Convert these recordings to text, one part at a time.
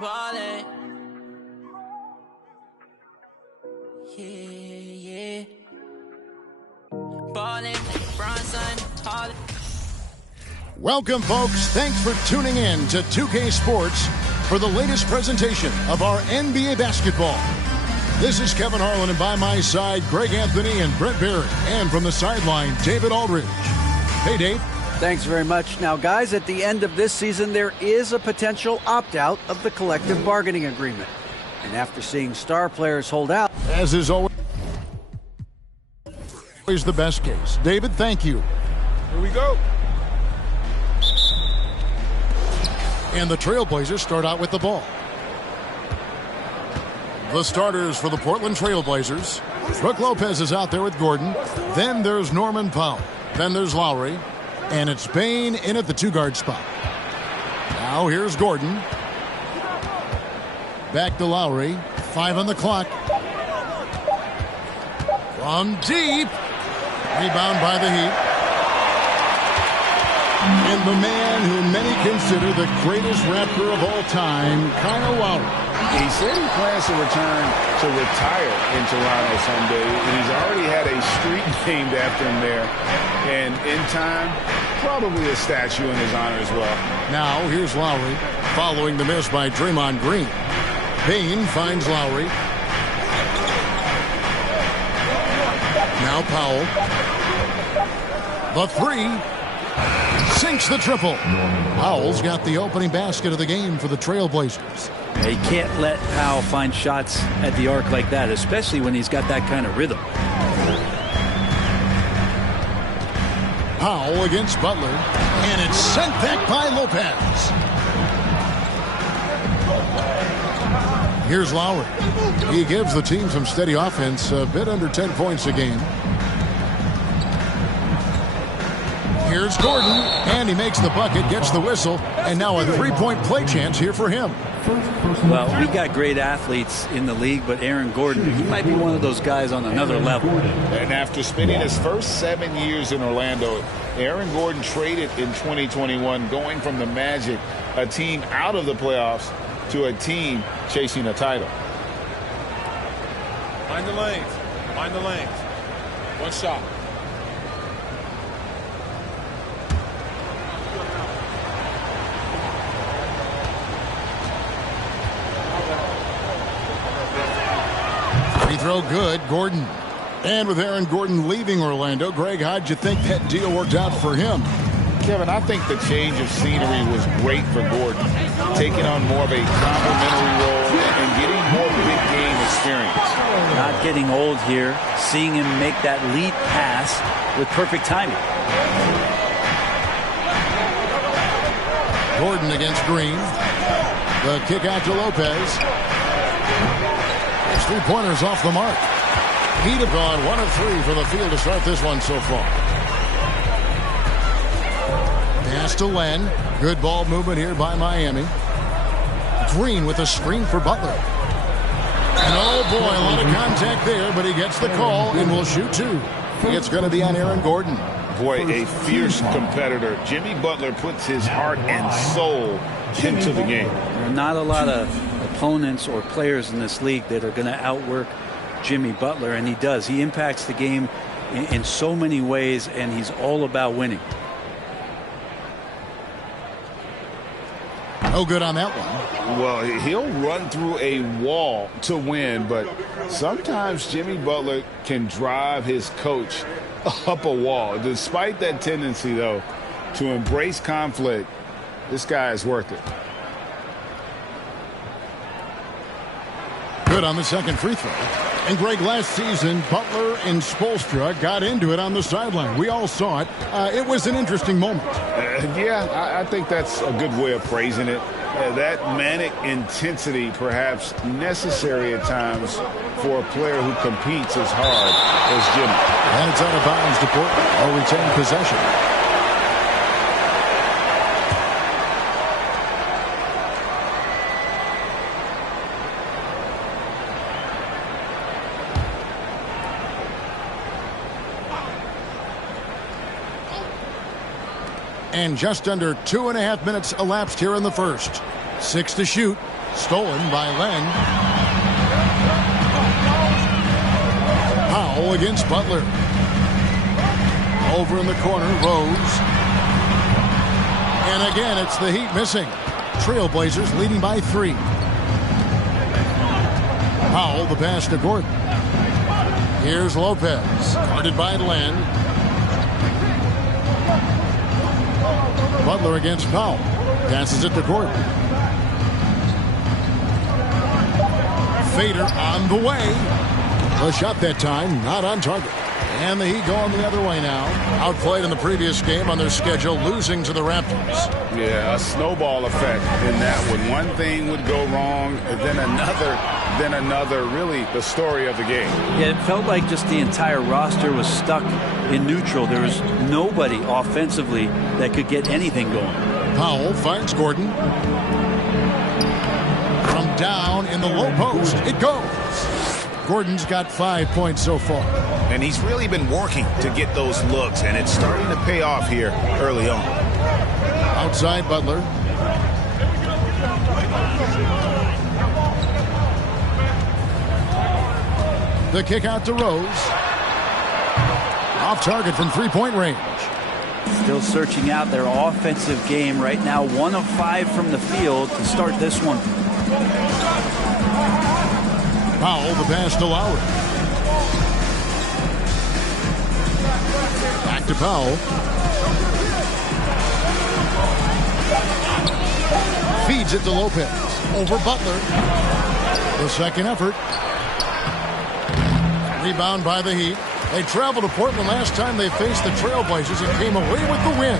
Ballin'. Yeah. Ballin', Bronson, Holland. Welcome, folks. Thanks for tuning in to 2K Sports for the latest presentation of our NBA basketball. This is Kevin Harlan, and by my side, Greg Anthony and Brett Barry. And from the sideline, David Aldridge. Hey, Dave. Thanks very much. Now, guys, at the end of this season, there is a potential opt-out of the collective bargaining agreement. And after seeing star players hold out... As is always the best case. David, thank you. Here we go. And the Trailblazers start out with the ball. The starters for the Portland Trailblazers. Brook Lopez is out there with Gordon. Then there's Norman Powell. Then there's Lowry. And it's Bane in at the two-guard spot. Now here's Gordon. Back to Lowry. 5 on the clock. From deep. Rebound by the Heat. And the man who many consider the greatest Raptor of all time, Kyle Lowry. He said he plans to return to retire in Toronto someday, and he's already had a street named after him there. And in time, probably a statue in his honor as well. Now here's Lowry, following the miss by Draymond Green. Bane finds Lowry. Now Powell. The three. Sinks the triple. Powell's got the opening basket of the game for the Trailblazers. You can't let Powell find shots at the arc like that, especially when he's got that kind of rhythm. Powell against Butler, and it's sent back by Lopez. Here's Lowry. He gives the team some steady offense, a bit under 10 points a game. Here's Gordon, and he makes the bucket, gets the whistle, and now a three-point play chance here for him. Well, we got great athletes in the league, but Aaron Gordon, he might be one of those guys on another level. And after spending his first 7 years in Orlando, Aaron Gordon traded in 2021, going from the Magic, a team out of the playoffs, to a team chasing a title. Mind the lanes. Mind the lanes. One shot. Free throw good, Gordon. And with Aaron Gordon leaving Orlando, Greg, how'd you think that deal worked out for him? Kevin, I think the change of scenery was great for Gordon, taking on more of a complimentary role and getting more big game experience. Not getting old here, seeing him make that lead pass with perfect timing. Gordon against Green. The kick out to Lopez. His three-pointers off the mark. He'd have gone 1 of 3 for the field to start this one so far. Pass to Len. Good ball movement here by Miami. Green with a screen for Butler. And oh boy, a lot of contact there, but he gets the call and will shoot 2. It's going to be on Aaron Gordon. Boy, a fierce competitor. Jimmy Butler puts his heart and soul into the game. There are not a lot of opponents or players in this league that are going to outwork Jimmy Butler, and he does. He impacts the game in so many ways, and he's all about winning. No good on that one. Well, he'll run through a wall to win, but sometimes Jimmy Butler can drive his coach up a wall. Despite that tendency, though, to embrace conflict, this guy is worth it. Good on the second free throw. And Greg, last season, Butler and Spoelstra got into it on the sideline. We all saw it. It was an interesting moment. Yeah, I think that's a good way of phrasing it. That manic intensity perhaps necessary at times for a player who competes as hard as Jimmy. And it's out of bounds to Portland. I'll retain possession. And just under 2.5 minutes elapsed here in the first. 6 to shoot. Stolen by Len. Powell against Butler. Over in the corner, Rose. And again, it's the Heat missing. Trailblazers leading by 3. Powell, the pass to Gordon. Here's Lopez, guarded by Len. Butler against Powell. Passes it to Gordon. Fader on the way. The shot that time, not on target. And the Heat going the other way now. Outplayed in the previous game on their schedule, losing to the Raptors. Yeah, a snowball effect in that one. One thing would go wrong, then another. Really the story of the game. Yeah, it felt like just the entire roster was stuck in neutral. There was nobody offensively that could get anything going. Powell finds Gordon. From down in the low post, it goes. Gordon's got 5 points so far. And he's really been working to get those looks, and it's starting to pay off here early on. Outside Butler. The kick out to Rose. Off target from three-point range. Still searching out their offensive game right now. 1 of 5 from the field to start this one. Powell, the pass to Lowry. Back to Powell. Feeds it to Lopez. Over Butler. The second effort. Rebound by the Heat. They traveled to Portland last time they faced the Trailblazers and came away with the win.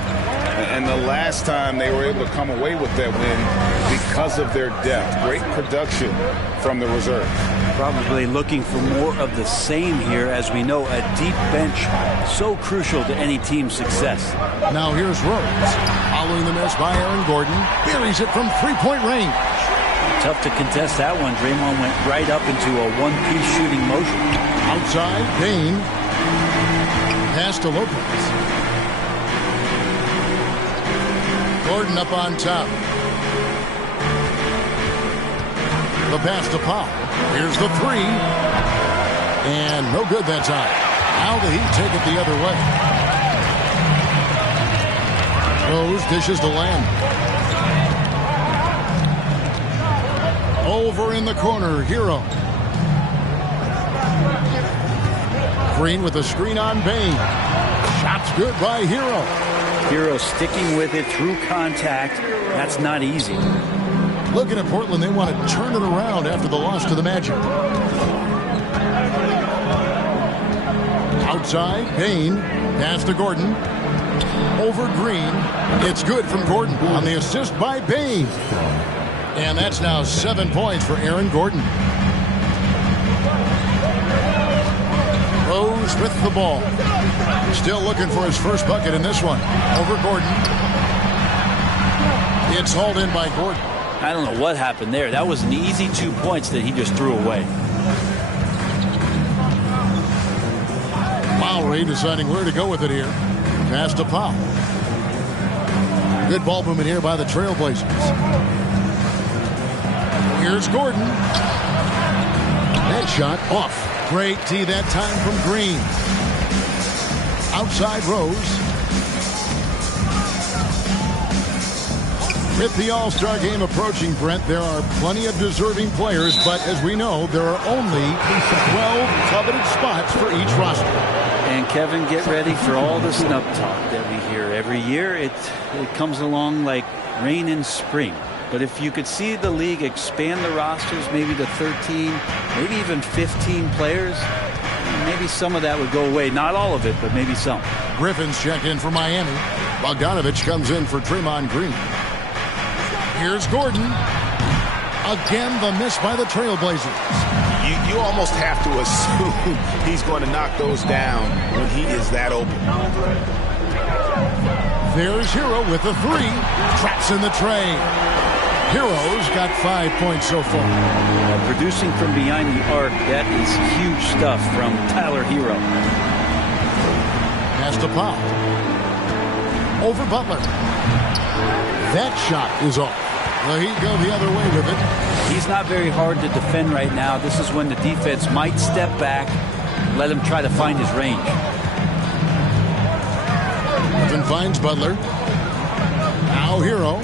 And the last time they were able to come away with that win because of their depth. Great production from the reserve. Probably looking for more of the same here. As we know, a deep bench so crucial to any team's success. Now here's Rose. Following the miss by Aaron Gordon. Buries it from three-point range. Tough to contest that one. Draymond went right up into a one-piece shooting motion. Outside, Payne. Pass to Lopez. Gordon up on top. The pass to Powell. Here's the three. And no good that time. Now the Heat take it the other way. Rose dishes to Lamb. Over in the corner, Hero. Green with a screen on Bain. Shots good by Hero. Hero sticking with it through contact. That's not easy. Looking at Portland, they want to turn it around after the loss to the Magic. Outside, Bain. Pass to Gordon. Over Green. It's good from Gordon on the assist by Bain. And that's now 7 points for Aaron Gordon. Rose with the ball. Still looking for his first bucket in this one. Over Gordon. It's hauled in by Gordon. I don't know what happened there. That was an easy 2 points that he just threw away. Lowry deciding where to go with it here. Pass to Powell. Good ball movement here by the Trailblazers. Here's Gordon. That shot off. Great tee that time from Green. Outside Rose. With the All-Star game approaching, Brent, there are plenty of deserving players, but as we know, there are only 12 coveted spots for each roster. And Kevin, get ready for all the snub talk that we hear every year. It comes along like rain in spring. But if you could see the league expand the rosters maybe to 13, maybe even 15 players, maybe some of that would go away. Not all of it, but maybe some. Griffin's checked in for Miami. Bogdanovich comes in for Draymond Green. Here's Gordon. Again, the miss by the Trailblazers. You almost have to assume he's going to knock those down when he is that open. There's Hero with the three. Traps in the tray. Hero's got 5 points so far. Producing from behind the arc, that is huge stuff from Tyler Hero. Pass to Powell. Over Butler. That shot is off. The Heat go the other way with it. He's not very hard to defend right now. This is when the defense might step back, let him try to find his range. Griffin finds Butler. Now Hero.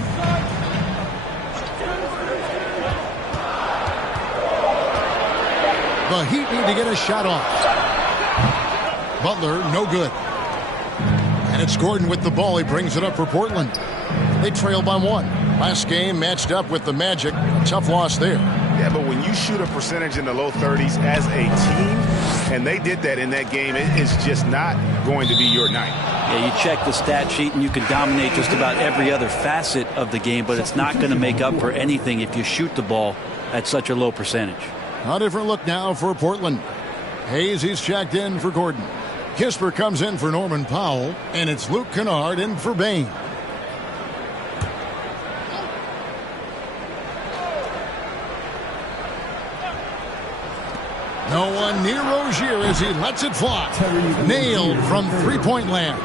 The Heat need to get a shot off. Butler, no good. And it's Gordon with the ball. He brings it up for Portland. They trail by 1. Last game matched up with the Magic. Tough loss there. Yeah, but when you shoot a percentage in the low 30s as a team, and they did that in that game, it is just not going to be your night. Yeah, you check the stat sheet and you can dominate just about every other facet of the game, but it's not going to make up for anything if you shoot the ball at such a low percentage. A different look now for Portland. Hayes, he's checked in for Gordon. Kisper comes in for Norman Powell, and it's Luke Kennard in for Bain. No one near Rozier as he lets it fly. Nailed from three-point land.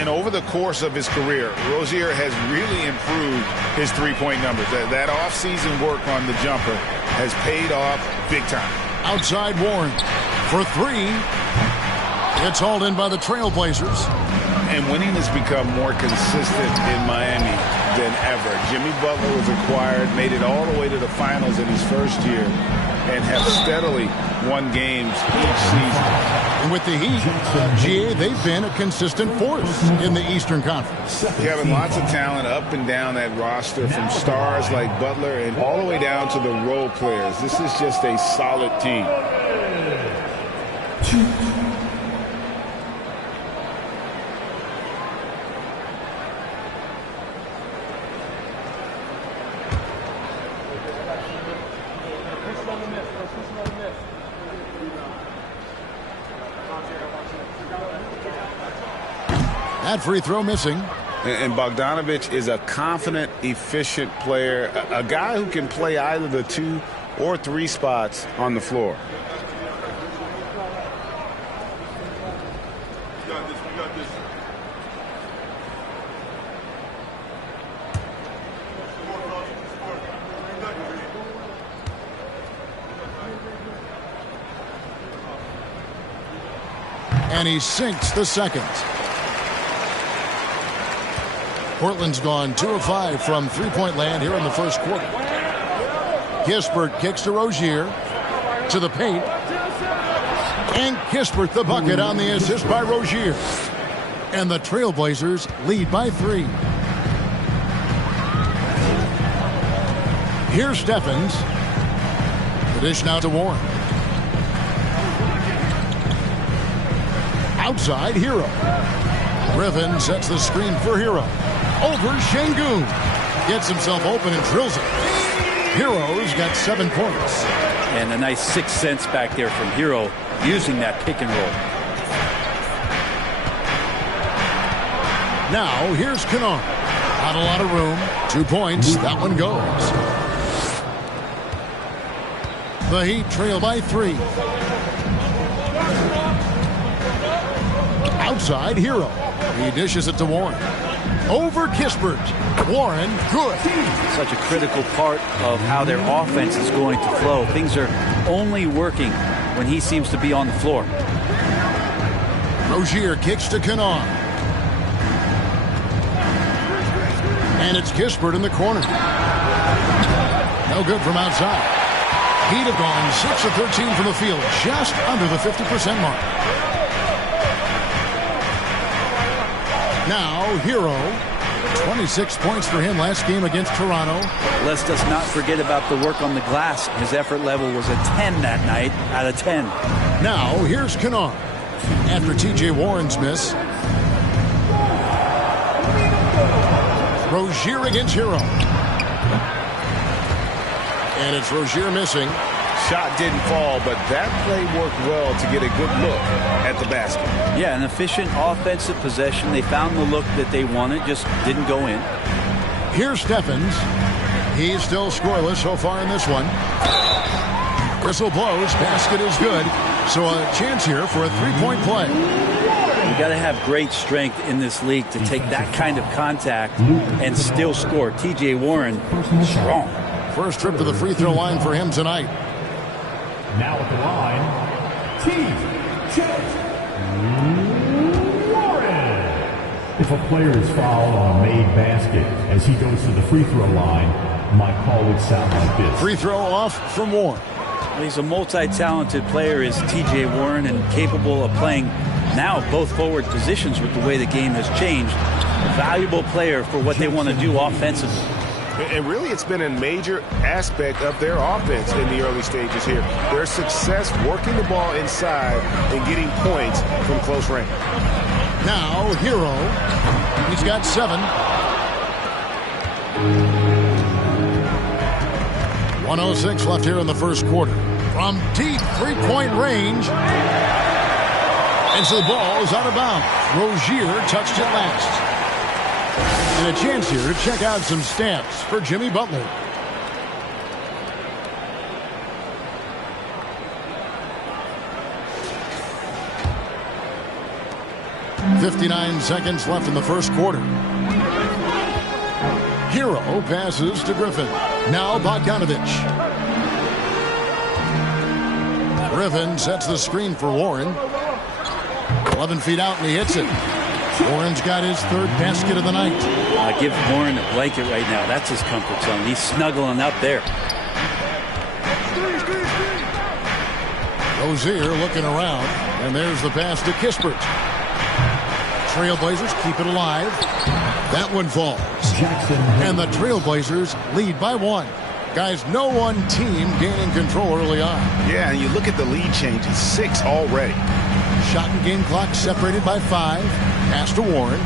And over the course of his career, Rozier has really improved his three-point numbers. That off-season work on the jumper has paid off big time. Outside Warren for 3. It's hauled in by the Trailblazers. And winning has become more consistent in Miami than ever. Jimmy Butler was acquired, made it all the way to the finals in his first year, and have steadily won games each season. And with the Heat, GA, they've been a consistent force in the Eastern Conference. Having lots of talent up and down that roster, from stars like Butler and all the way down to the role players. This is just a solid team. That free throw missing. And Bogdanovich is a confident, efficient player, a guy who can play either the 2 or 3 spots on the floor. And he sinks the second. Portland's gone 2 of 5 from three-point land here in the first quarter. Kispert kicks to Rozier. To the paint. And Kispert the bucket on the assist by Rozier. And the Trailblazers lead by 3. Here's Stephens. The dish now to Warren. Outside, Hero. Griffin sets the screen for Hero. Over Şengün. Gets himself open and drills it. Hero's got 7 points. And a nice 6 cents back there from Hero using that pick and roll. Now here's Kennard. Not a lot of room. 2 points. That one goes. The Heat trail by 3. Outside, Hero. He dishes it to Warren. Over Kispert. Warren, good. Such a critical part of how their offense is going to flow. Things are only working when he seems to be on the floor. Rozier kicks to Kennard. And it's Kispert in the corner. No good from outside. Heat have gone 6 of 13 from the field, just under the 50% mark. Now, Hero, 26 points for him last game against Toronto. Let's just not forget about the work on the glass. His effort level was a 10 that night out of 10. Now, here's Kennard. After T.J. Warren's miss. Rozier against Hero. And it's Rozier missing. Shot didn't fall, but that play worked well to get a good look at the basket. Yeah, an efficient offensive possession. They found the look that they wanted, just didn't go in. Here's Stephens. He's still scoreless so far in this one. Whistle blows. Basket is good. So a chance here for a 3-point play. You got to have great strength in this league to take that kind of contact and still score. T.J. Warren, strong. First trip to the free throw line for him tonight. Now at the line, T.J. Warren. If a player is fouled on a made basket as he goes to the free throw line, my call would sound like this. Free throw off from Warren. He's a multi-talented player, is T.J. Warren, and capable of playing now both forward positions with the way the game has changed. A valuable player for what they want to do offensively. And really, it's been a major aspect of their offense in the early stages here. Their success working the ball inside and getting points from close range. Now, Hero. He's got 7. 1:06 left here in the first quarter. From deep three-point range. And so the ball is out of bounds. Rozier touched it last. And a chance here to check out some stats for Jimmy Butler. .59 seconds left in the first quarter. Hero passes to Griffin. Now Bogdanovich. Griffin sets the screen for Warren. 11 feet out and he hits it. Warren's got his 3rd basket of the night. Give Warren a blanket right now. That's his comfort zone. He's snuggling up there. Rozier looking around. And there's the pass to Kispert. Trailblazers keep it alive. That one falls. And the Trailblazers lead by 1. Guys, no one team gaining control early on. Yeah, and you look at the lead changes. 6 already. Shot and game clock separated by 5. Pass to Warren.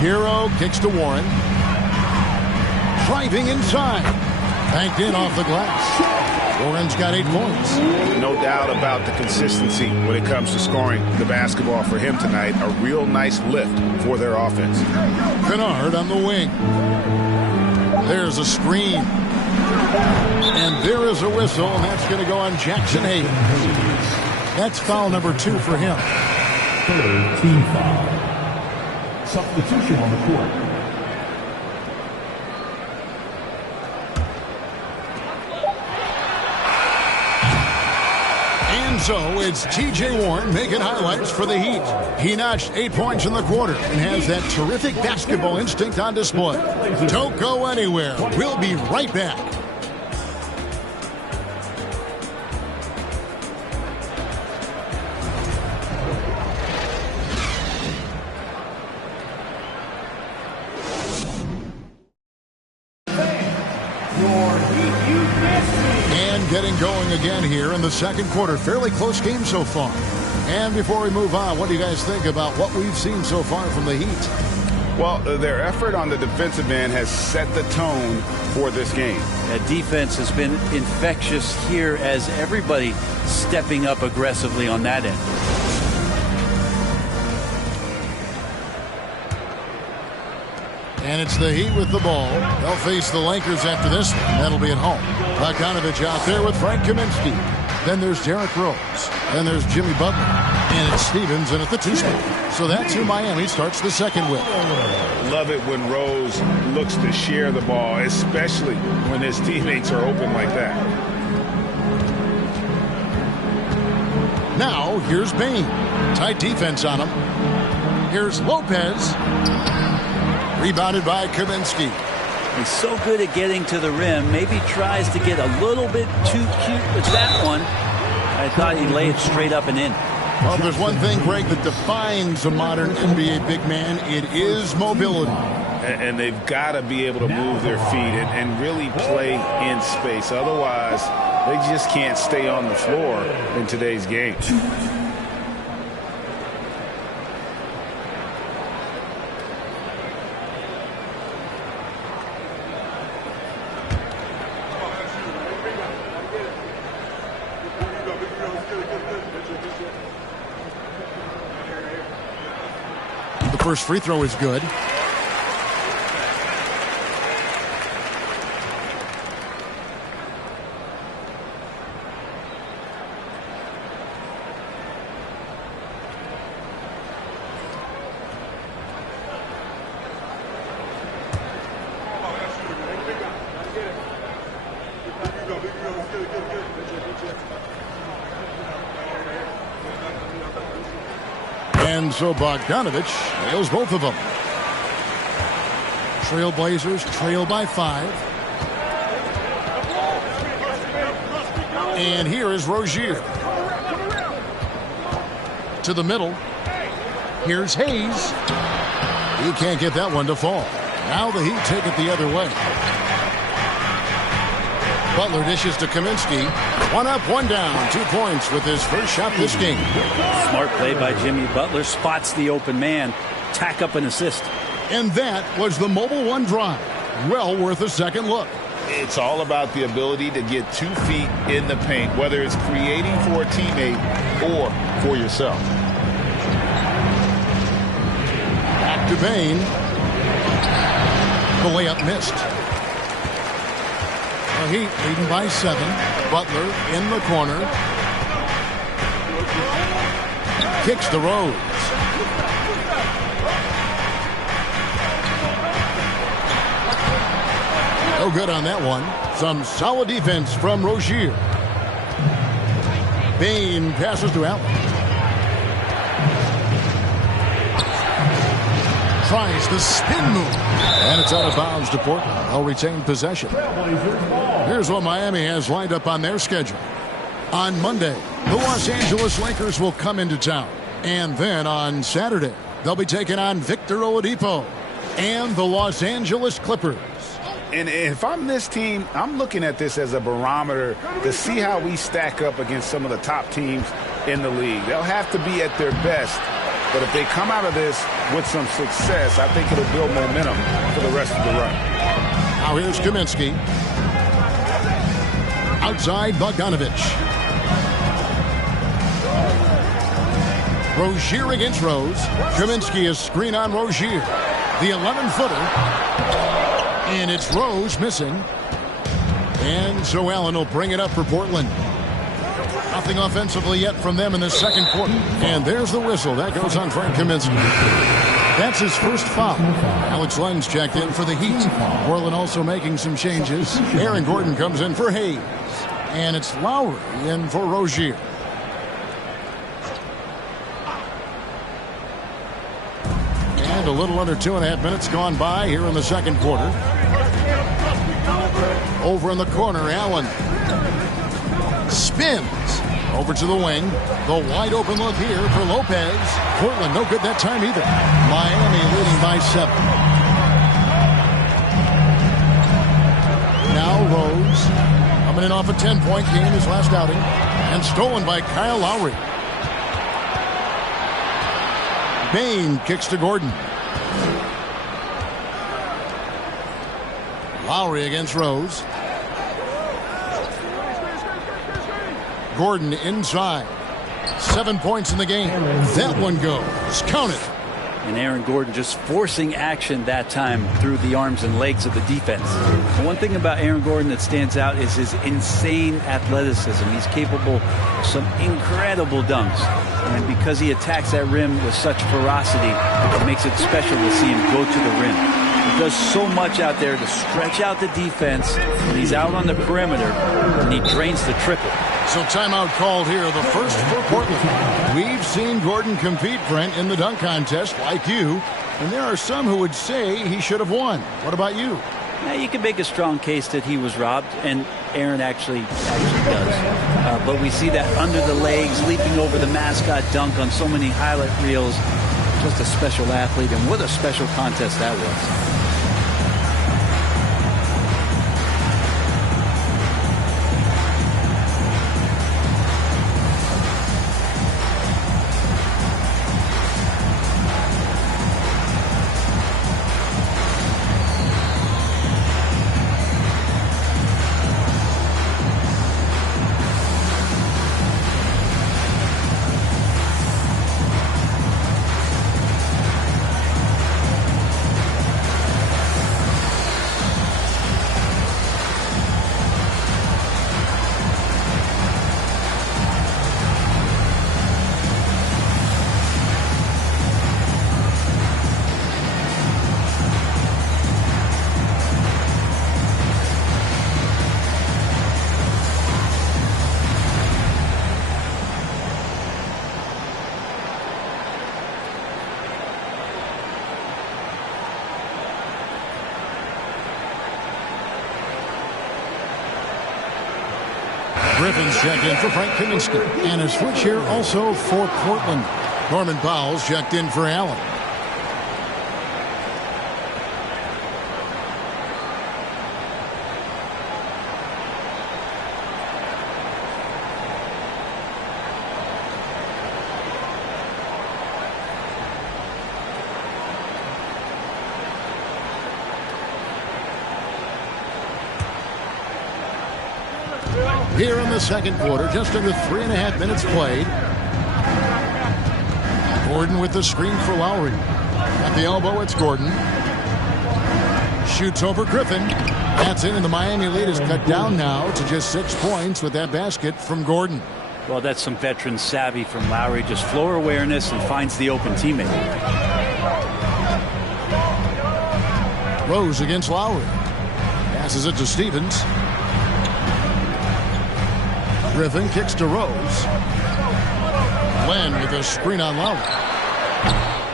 Hero kicks to Warren. Driving inside. Banked in off the glass. Warren's got 8 points. No doubt about the consistency when it comes to scoring the basketball for him tonight. A real nice lift for their offense. Kennard on the wing. There's a screen. And there is a whistle, and that's going to go on Jackson Hayes. That's foul number 2 for him. 3rd team foul. Substitution on the court. And so it's T.J. Warren making highlights for the Heat. He notched 8 points in the quarter and has that terrific basketball instinct on display. Don't go anywhere. We'll be right back. Getting going again here in the second quarter. Fairly close game so far. And before we move on, what do you guys think about what we've seen so far from the Heat? Well, their effort on the defensive end has set the tone for this game. That defense has been infectious here as everybody stepping up aggressively on that end. And it's the Heat with the ball. They'll face the Lakers after this one. That'll be at home. Bogdanovich out there with Frank Kaminsky. Then there's Derrick Rose. Then there's Jimmy Butler. And it's Stevens in at the 2 spot. So that's who Miami starts the second with. Love it when Rose looks to share the ball, especially when his teammates are open like that. Now, here's Bain. Tight defense on him. Here's Lopez. Rebounded by Kaminsky. He's so good at getting to the rim. Maybe tries to get a little bit too cute with that one. I thought he'd lay it straight up and in. Well, if there's one thing, Greg, that defines a modern NBA big man, it is mobility. And they've got to be able to move their feet and really play in space. Otherwise, they just can't stay on the floor in today's game. The first free throw is good. And so Bogdanovich nails both of them. Trailblazers trail by 5. And here is Rozier. To the middle. Here's Hayes. He can't get that one to fall. Now the Heat take it the other way. Butler dishes to Kaminsky. 1 up, 1 down. 2 points with his first shot this game. Smart play by Jimmy Butler. Spots the open man. Tack up an assist. And that was the Mobile One drive. Well worth a second look. It's all about the ability to get 2 feet in the paint, whether it's creating for a teammate or for yourself. Back to Bain. The layup missed. The Heat leading by 7. Butler in the corner. Kicks to Rose. No good on that one. Some solid defense from Rozier. Bain passes to Allen. Tries the spin move. And it's out of bounds to Portland. They'll retain possession. Here's what Miami has lined up on their schedule. On Monday, the Los Angeles Lakers will come into town. And then on Saturday, they'll be taking on Victor Oladipo and the Los Angeles Clippers. And if I'm this team, I'm looking at this as a barometer to see how we stack up against some of the top teams in the league. They'll have to be at their best. But if they come out of this with some success, I think it'll build momentum for the rest of the run. Now here's Kaminsky. Outside Bogdanovich. Rozier against Rose. Kaminsky is screen on Rozier. The 11-footer. And it's Rose missing. And so Allen will bring it up for Portland. Nothing offensively yet from them in the second quarter. And there's the whistle. That goes on Frank Kaminsky. That's his first foul. Alex Lenz checked in for the Heat. Portland also making some changes. Aaron Gordon comes in for Hayes. And it's Lowry in for Rozier. And a little under 2.5 minutes gone by here in the second quarter. Over in the corner, Allen spins over to the wing. The wide open look here for Lopez. Portland no good that time either. Miami leading by 7. Now Rose coming in off a 10-point game his last outing. And stolen by Kyle Lowry. Bain kicks to Gordon. Lowry against Rose. Gordon inside. 7 points in the game. That one goes. Count it. And Aaron Gordon just forcing action that time through the arms and legs of the defense. The one thing about Aaron Gordon that stands out is his insane athleticism. He's capable of some incredible dunks. And because he attacks that rim with such ferocity, it makes it special to see him go to the rim. He does so much out there to stretch out the defense, and he's out on the perimeter, and he drains the triple. So timeout called here, the first for Portland. We've seen Gordon compete, Brent, in the dunk contest like you, and there are some who would say he should have won. What about you? Yeah, you can make a strong case that he was robbed, and Aaron actually does. But we see that under the legs, leaping over the mascot dunk on so many highlight reels. Just a special athlete, and what a special contest that was. Griffin's checked in for Frank Kaminsky. And a switch here also for Portland. Norman Powell's checked in for Allen. Here in the second quarter, just under 3.5 minutes played. Gordon with the screen for Lowry. At the elbow, it's Gordon. Shoots over Griffin. That's in, and the Miami lead is cut down now to just 6 points with that basket from Gordon. Well, that's some veteran savvy from Lowry. Just floor awareness and finds the open teammate. Rose against Lowry. Passes it to Stevens. Griffin kicks to Rose. Len with a screen on Lowry.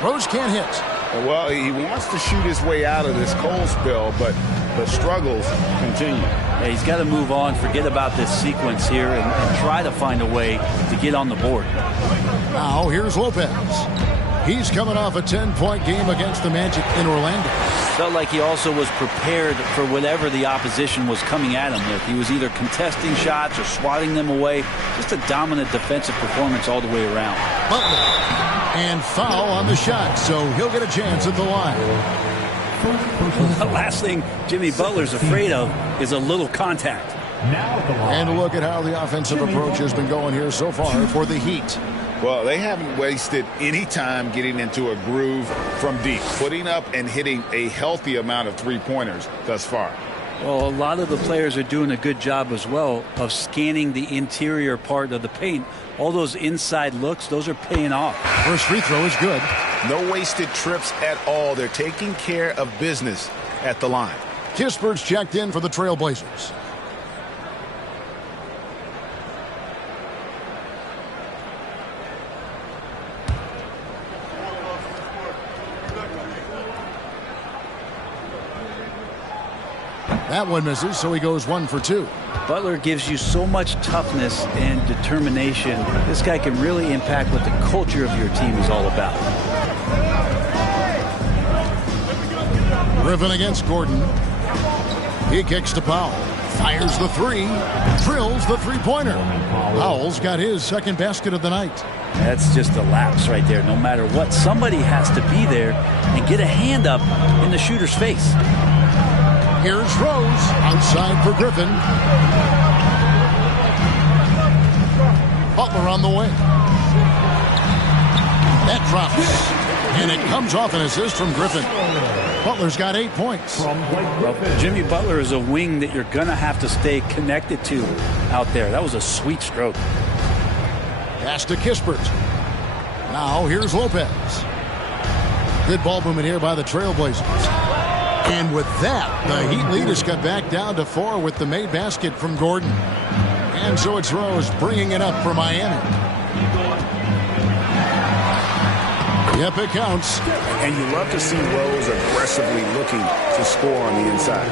Rose can't hit. Well, he wants to shoot his way out of this cold spell, but the struggles continue. Yeah, he's got to move on, forget about this sequence here, and try to find a way to get on the board. Now here's Lopez. He's coming off a 10-point game against the Magic in Orlando. Felt like he also was prepared for whatever the opposition was coming at him with. He was either contesting shots or swatting them away. Just a dominant defensive performance all the way around. Butler. And foul on the shot, so he'll get a chance at the line. The last thing Jimmy Butler's afraid of is a little contact. And look at how the offensive approach has been going here so far for the Heat. Well, they haven't wasted any time getting into a groove from deep, putting up and hitting a healthy amount of three-pointers thus far. Well, a lot of the players are doing a good job as well of scanning the interior part of the paint. All those inside looks, those are paying off. First free throw is good. No wasted trips at all. They're taking care of business at the line. Kispert's checked in for the Trailblazers. That one misses, so he goes 1 for 2. Butler gives you so much toughness and determination. This guy can really impact what the culture of your team is all about. Griffin against Gordon. He kicks to Powell. Fires the three. Drills the three-pointer. Powell's got his second basket of the night. That's just a lapse right there. No matter what, somebody has to be there and get a hand up in the shooter's face. Here's Rose, outside for Griffin. Butler on the way. That drops. And it comes off an assist from Griffin. Butler's got 8 points. Well, Jimmy Butler is a wing that you're going to have to stay connected to out there. That was a sweet stroke. Pass to Kispert. Now here's Lopez. Good ball movement here by the Trailblazers. And with that, the Heat lead is cut back down to 4 with the made basket from Gordon. And so it's Rose bringing it up for Miami. Yep, it counts. And you love to see Rose aggressively looking to score on the inside.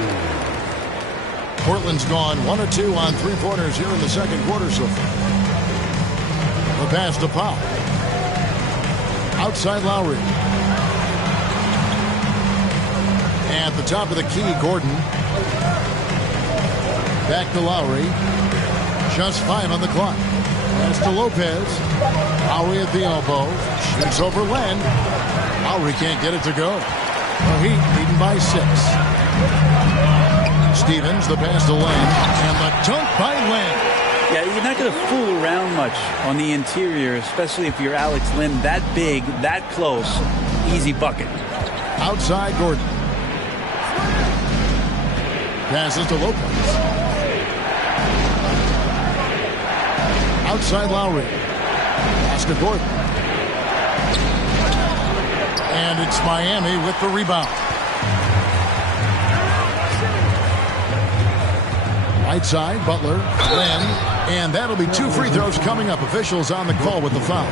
Portland's gone 1 or 2 on three-pointers here in the second quarter so far. The pass to Powell. Outside Lowry. At the top of the key, Gordon. Back to Lowry. Just 5 on the clock. Pass to Lopez. Lowry at the elbow. Shoots over Len. Lowry can't get it to go. The Heat leading by 6. Stevens, the pass to Len. And the dunk by Len. Yeah, you're not going to fool around much on the interior, especially if you're Alex Len. That big, that close, easy bucket. Outside Gordon. Passes to Lopez. Outside Lowry. Pass to Gordon. And it's Miami with the rebound. Right side, Butler, Len, and that'll be 2 free throws coming up. Officials on the call with the foul.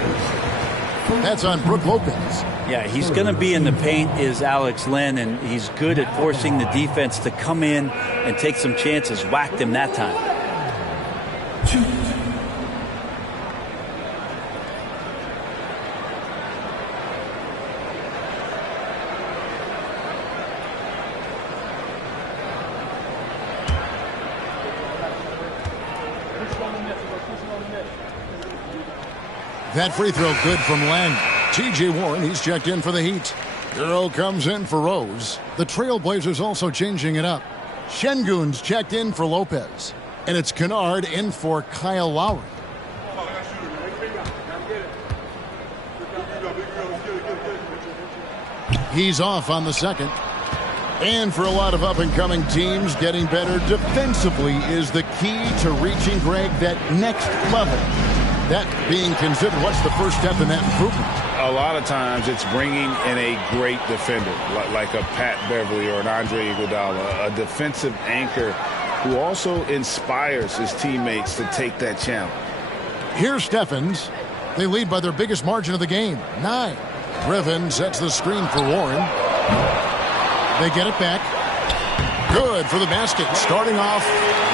That's on Brook Lopez. Yeah, he's going to be in the paint is Alex Len, and he's good at forcing the defense to come in and take some chances. Whacked him that time. That free throw good from Len. T.J. Warren, he's checked in for the Heat. Hero comes in for Rose. The Trailblazers also changing it up. Şengün's checked in for Lopez. And it's Kennard in for Kyle Lowry. He's off on the second. And for a lot of up-and-coming teams, getting better defensively is the key to reaching, Greg, that next level. That being considered, what's the first step in that improvement? A lot of times it's bringing in a great defender, like a Pat Beverly or an Andre Iguodala, a defensive anchor who also inspires his teammates to take that challenge. Here's Stephens. They lead by their biggest margin of the game, 9. Griffin sets the screen for Warren. They get it back. Good for the basket. Starting off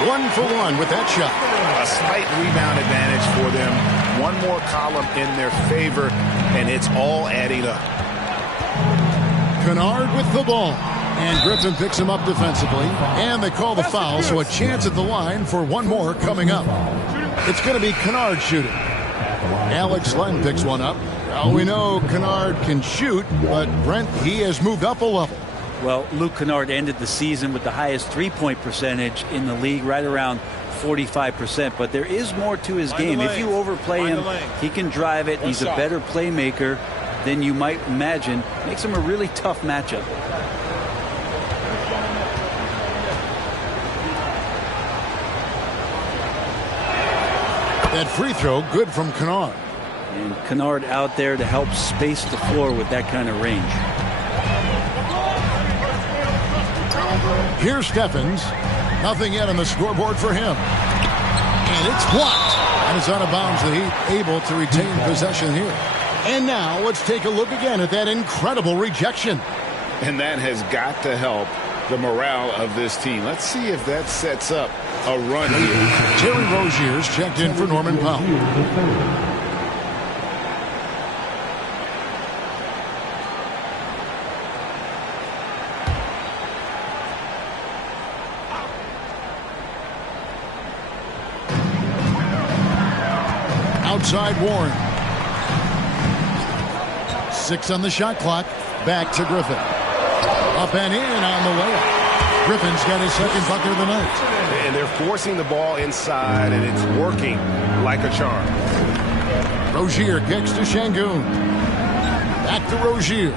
1 for 1 with that shot. A slight rebound advantage for them. One more column in their favor, and it's all adding up. Kennard with the ball. And Griffin picks him up defensively. And they call the foul, so a chance at the line for one more coming up. It's going to be Kennard shooting. Alex Len picks one up. Well, we know Kennard can shoot, but Brent, he has moved up a level. Well, Luke Kennard ended the season with the highest three-point percentage in the league, right around 45%. But there is more to his game. If you overplay him, he can drive it. He's a better playmaker than you might imagine. Makes him a really tough matchup. That free throw, good from Kennard. And Kennard out there to help space the floor with that kind of range. Here's Stephens. Nothing yet on the scoreboard for him. And it's blocked. And it's out of bounds. The Heat able to retain possession here. And now let's take a look again at that incredible rejection. And that has got to help the morale of this team. Let's see if that sets up a run here. Terry Rozier's checked in for Norman Powell. Outside Warren. 6 on the shot clock. Back to Griffin. Up and in on the layup. Griffin's got his second bucket of the night. And they're forcing the ball inside, and it's working like a charm. Rozier kicks to Şengün. Back to Rozier.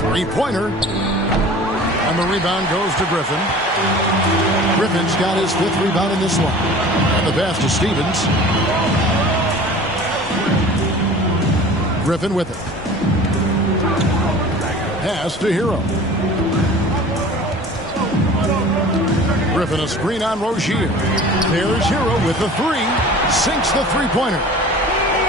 Three-pointer. And the rebound goes to Griffin. Griffin's got his 5th rebound in this one. And the pass to Stevens. Griffin with it. Pass to Hero. Griffin a screen on Rozier. There's Hero with the 3. Sinks the three-pointer.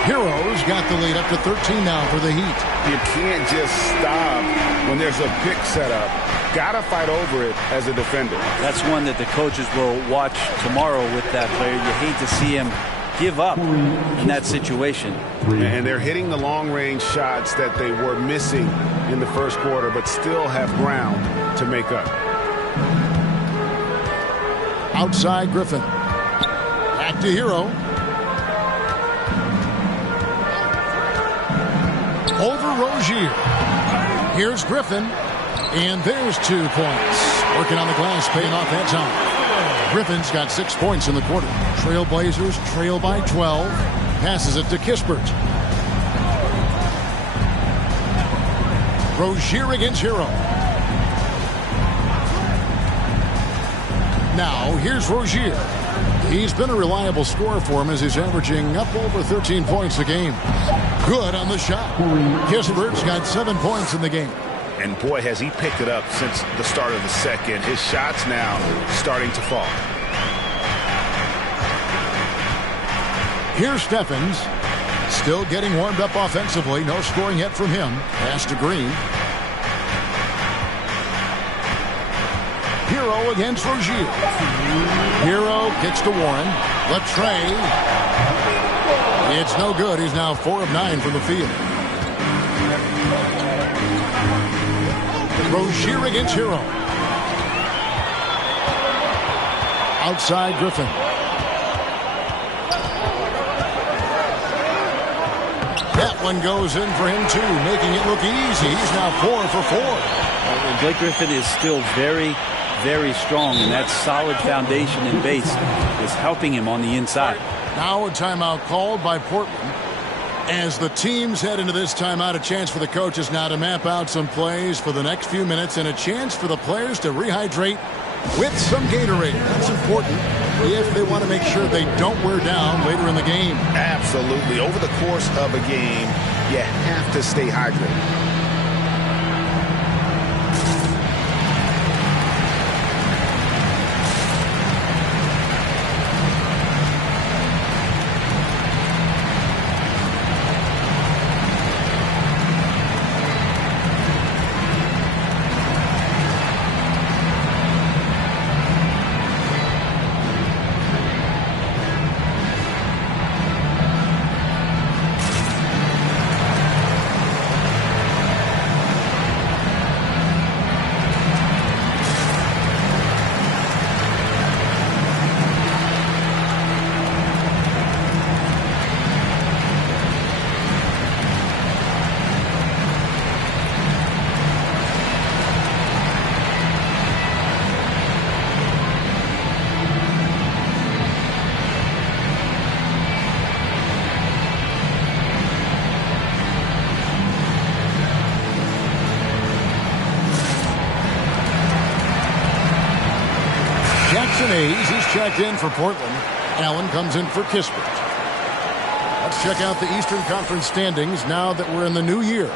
Hero's got the lead up to 13 now for the Heat. You can't just stop when there's a pick set up. Gotta fight over it as a defender. That's one that the coaches will watch tomorrow with that player. You hate to see him give up in that situation. And they're hitting the long-range shots that they were missing in the first quarter, but still have ground to make up. Outside Griffin. Back to Hero. Over Rozier. Here's Griffin. And there's 2 points. Working on the glass, paying off that time. Griffin's got 6 points in the quarter. Trailblazers trail by 12. Passes it to Kispert. Rozier against Hero. Now, here's Rozier. He's been a reliable scorer for him as he's averaging up over 13 points a game. Good on the shot. Kispert's got 7 points in the game. And boy, has he picked it up since the start of the second. His shots now starting to fall. Here's Stephens. Still getting warmed up offensively. No scoring yet from him. Pass to Green. Hero against Rozier. Hero kicks to Warren. Latrey. It's no good. He's now 4 of 9 from the field. Rozier against Hero. Outside Griffin. That one goes in for him, too, making it look easy. He's now 4 for 4. Blake Griffin is still very, very strong, and that solid foundation in base is helping him on the inside. Now a timeout called by Portland. As the teams head into this timeout, a chance for the coaches now to map out some plays for the next few minutes and a chance for the players to rehydrate with some Gatorade. That's important if they want to make sure they don't wear down later in the game. Absolutely. Over the course of a game, you have to stay hydrated. He's checked in for Portland. Allen comes in for Kispert. Let's check out the Eastern Conference standings now that we're in the new year.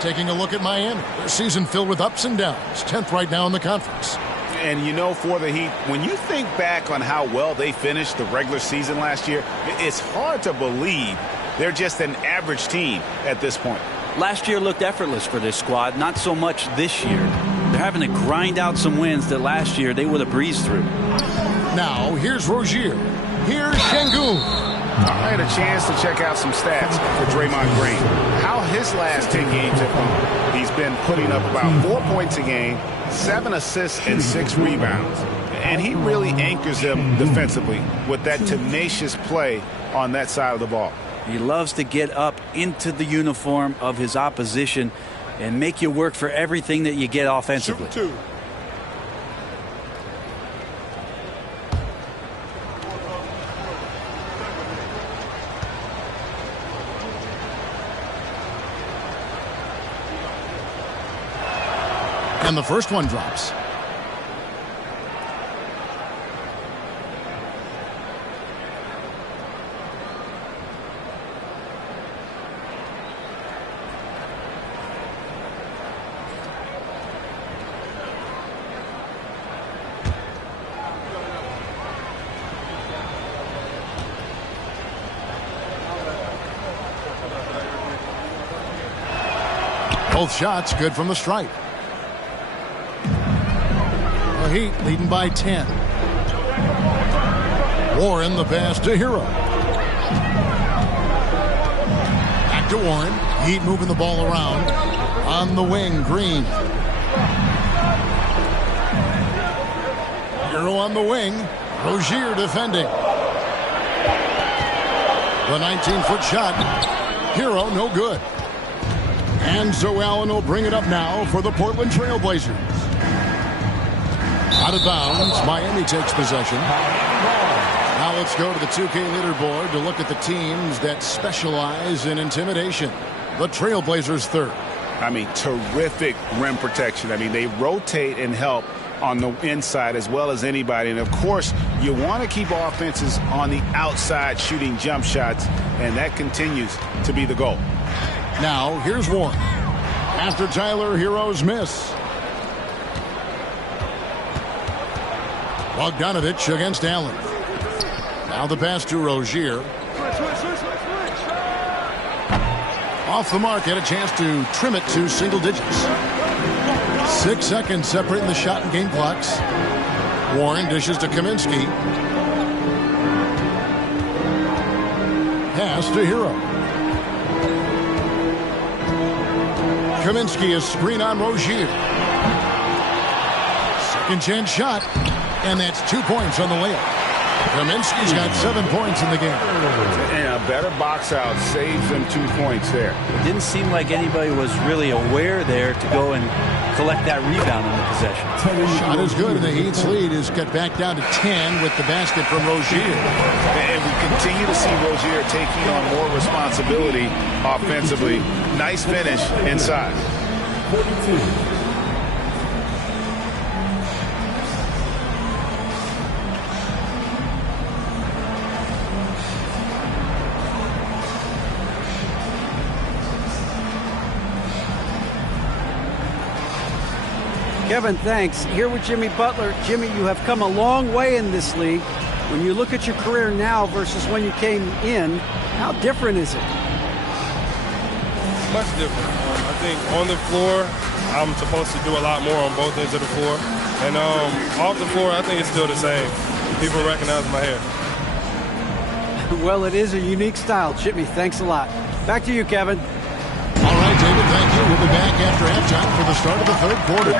Taking a look at Miami. Their season filled with ups and downs. 10th right now in the conference. And, you know, for the Heat, when you think back on how well they finished the regular season last year, it's hard to believe they're just an average team at this point. Last year looked effortless for this squad, not so much this year. They're having to grind out some wins that last year they would have breezed through. Now, here's Rozier. Here's Şengün. I had a chance to check out some stats for Draymond Green. How his last 10 games have gone. He's been putting up about 4 points a game, 7 assists, and 6 rebounds. And he really anchors them defensively with that tenacious play on that side of the ball. He loves to get up into the uniform of his opposition and make you work for everything that you get offensively. Shoot 2. And the first one drops. Both shots good from the stripe. The Heat leading by 10. Warren the pass to Hero. Back to Warren. Heat moving the ball around. On the wing, Green. Hero on the wing. Rozier defending. The 19-foot shot. Hero no good. And so Allen will bring it up now for the Portland Trail Blazers. Out of bounds, Miami takes possession. Now let's go to the 2K leaderboard to look at the teams that specialize in intimidation. The Trail Blazers third. I mean, terrific rim protection. I mean, they rotate and help on the inside as well as anybody. And, of course, you want to keep offenses on the outside shooting jump shots, and that continues to be the goal. Now, here's Warren. After Tyler Hero's miss. Bogdanovich against Allen. Now the pass to Rozier. Off the mark, had a chance to trim it to single digits. 6 seconds separating the shot and game clocks. Warren dishes to Kaminsky. Pass to Hero. Kaminsky is screen on Rozier. Second chance shot. And that's 2 points on the layup. Kaminsky's got 7 points in the game. And a better box out saves them 2 points there. It didn't seem like anybody was really aware there to go and collect that rebound in the possession. Shot is good, and the Heat's lead is cut back down to 10 with the basket from Rozier. And we continue to see Rozier taking on more responsibility offensively. Nice finish inside. 42. Kevin, thanks. Here with Jimmy Butler. Jimmy, you have come a long way in this league. When you look at your career now versus when you came in, how different is it? Much different. I think on the floor, I'm supposed to do a lot more on both ends of the floor. And off the floor, I think it's still the same. People recognize my hair. Well, it is a unique style. Jimmy, thanks a lot. Back to you, Kevin. All right, David, thank you. We'll be back after halftime for the start of the third quarter.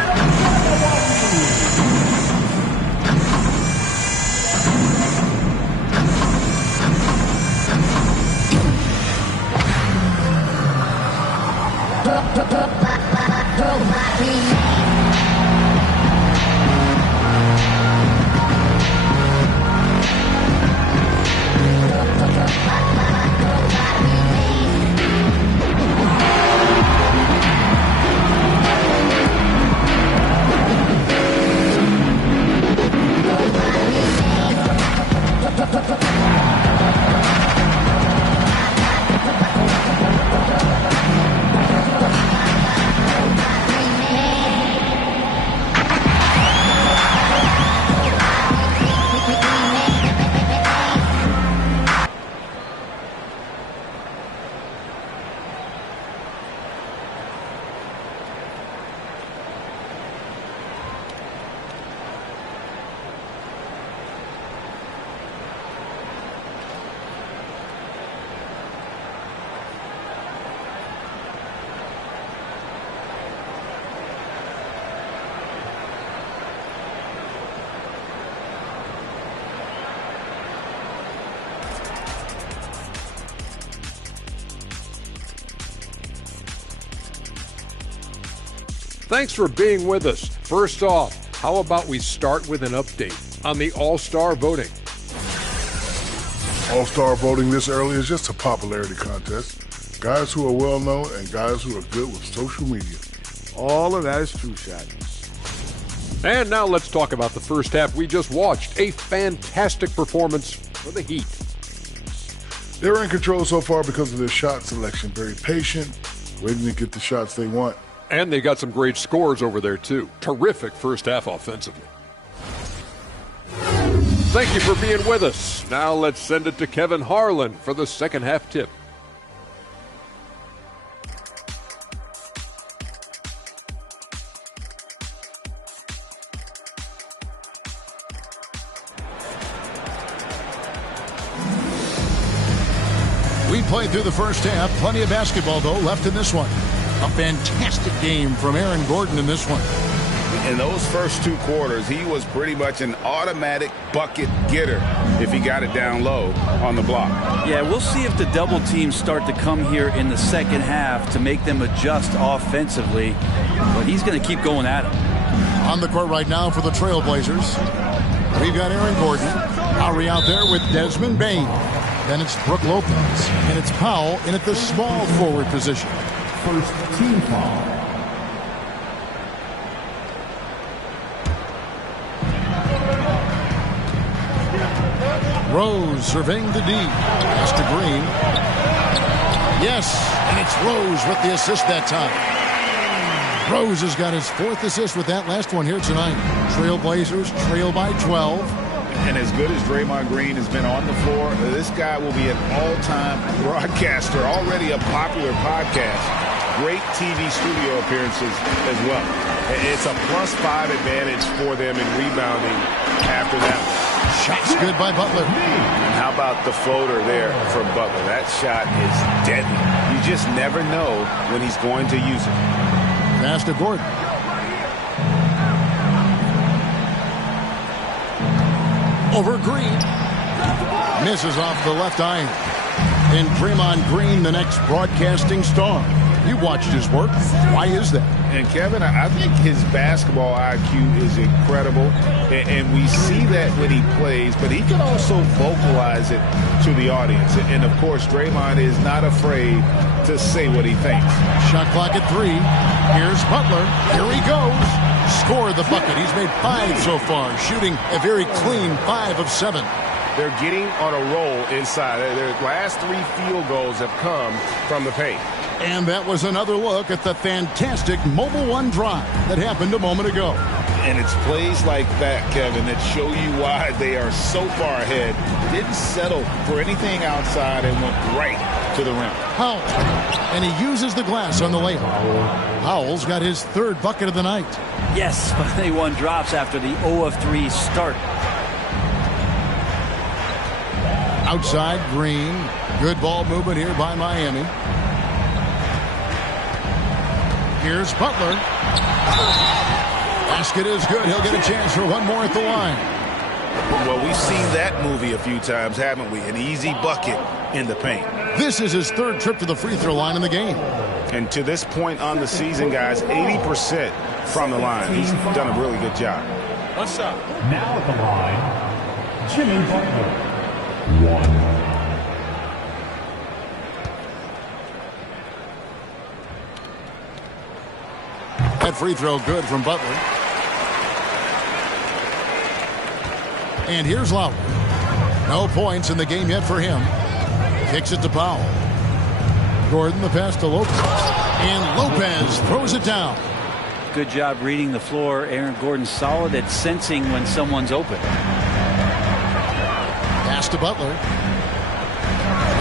Thanks for being with us. First off, how about we start with an update on the All-Star voting? All-Star voting this early is just a popularity contest. Guys who are well-known and guys who are good with social media. All of that is true, Shaq. And now let's talk about the first half we just watched. A fantastic performance for the Heat. They were in control so far because of their shot selection. Very patient, waiting to get the shots they want. And they got some great scores over there, too. Terrific first half offensively. Thank you for being with us. Now let's send it to Kevin Harlan for the second half tip. We played through the first half. Plenty of basketball, though, left in this one. A fantastic game from Aaron Gordon in this one. In those first 2 quarters, he was pretty much an automatic bucket getter if he got it down low on the block. Yeah, we'll see if the double teams start to come here in the second half to make them adjust offensively. But he's going to keep going at him. On the court right now for the Trailblazers, we've got Aaron Gordon. Lowry out there with Desmond Bain. Then it's Brook Lopez. And it's Powell in at the small forward position. First team foul. Rose surveying the D. Pass to Green. Yes, and it's Rose with the assist that time. Rose has got his 4th assist with that last one here tonight. Trailblazers trail by 12. And as good as Draymond Green has been on the floor, this guy will be an all-time broadcaster, already a popular podcast. Great TV studio appearances as well. It's a +5 advantage for them in rebounding after that. Shot's good by Butler. And how about the floater there from Butler? That shot is deadly. You just never know when he's going to use it. Pass to Gordon. Over Green. Misses off the left iron. And Draymond Green, the next broadcasting star. You watched his work. Why is that? And Kevin, I think his basketball IQ is incredible, and we see that when he plays, but he can also vocalize it to the audience. And of course, Draymond is not afraid to say what he thinks. Shot clock at 3. Here's Butler. Here he goes. Scored the bucket. He's made 5 so far, shooting a very clean 5 of 7. They're getting on a roll inside. Their last 3 field goals have come from the paint. And that was another look at the fantastic Mobile One drive that happened a moment ago. And it's plays like that, Kevin, that show you why they are so far ahead. Didn't settle for anything outside and went right to the rim. Howell. And he uses the glass on the layup. Howell's got his 3rd bucket of the night. Yes, finally one drops after the 0 of 3 start. Outside, Green. Good ball movement here by Miami. Here's Butler. Basket is good. He'll get a chance for one more at the line. Well, we've seen that movie a few times, haven't we? An easy bucket in the paint. This is his 3rd trip to the free throw line in the game. And to this point on the season, guys, 80% from the line. He's done a really good job. One shot. Now at the line, Jimmy Butler. 1. That free throw good from Butler. And here's Lowry. No points in the game yet for him. Kicks it to Powell. Gordon the pass to Lopez. And Lopez throws it down. Good job reading the floor. Aaron Gordon solid at sensing when someone's open. Pass to Butler.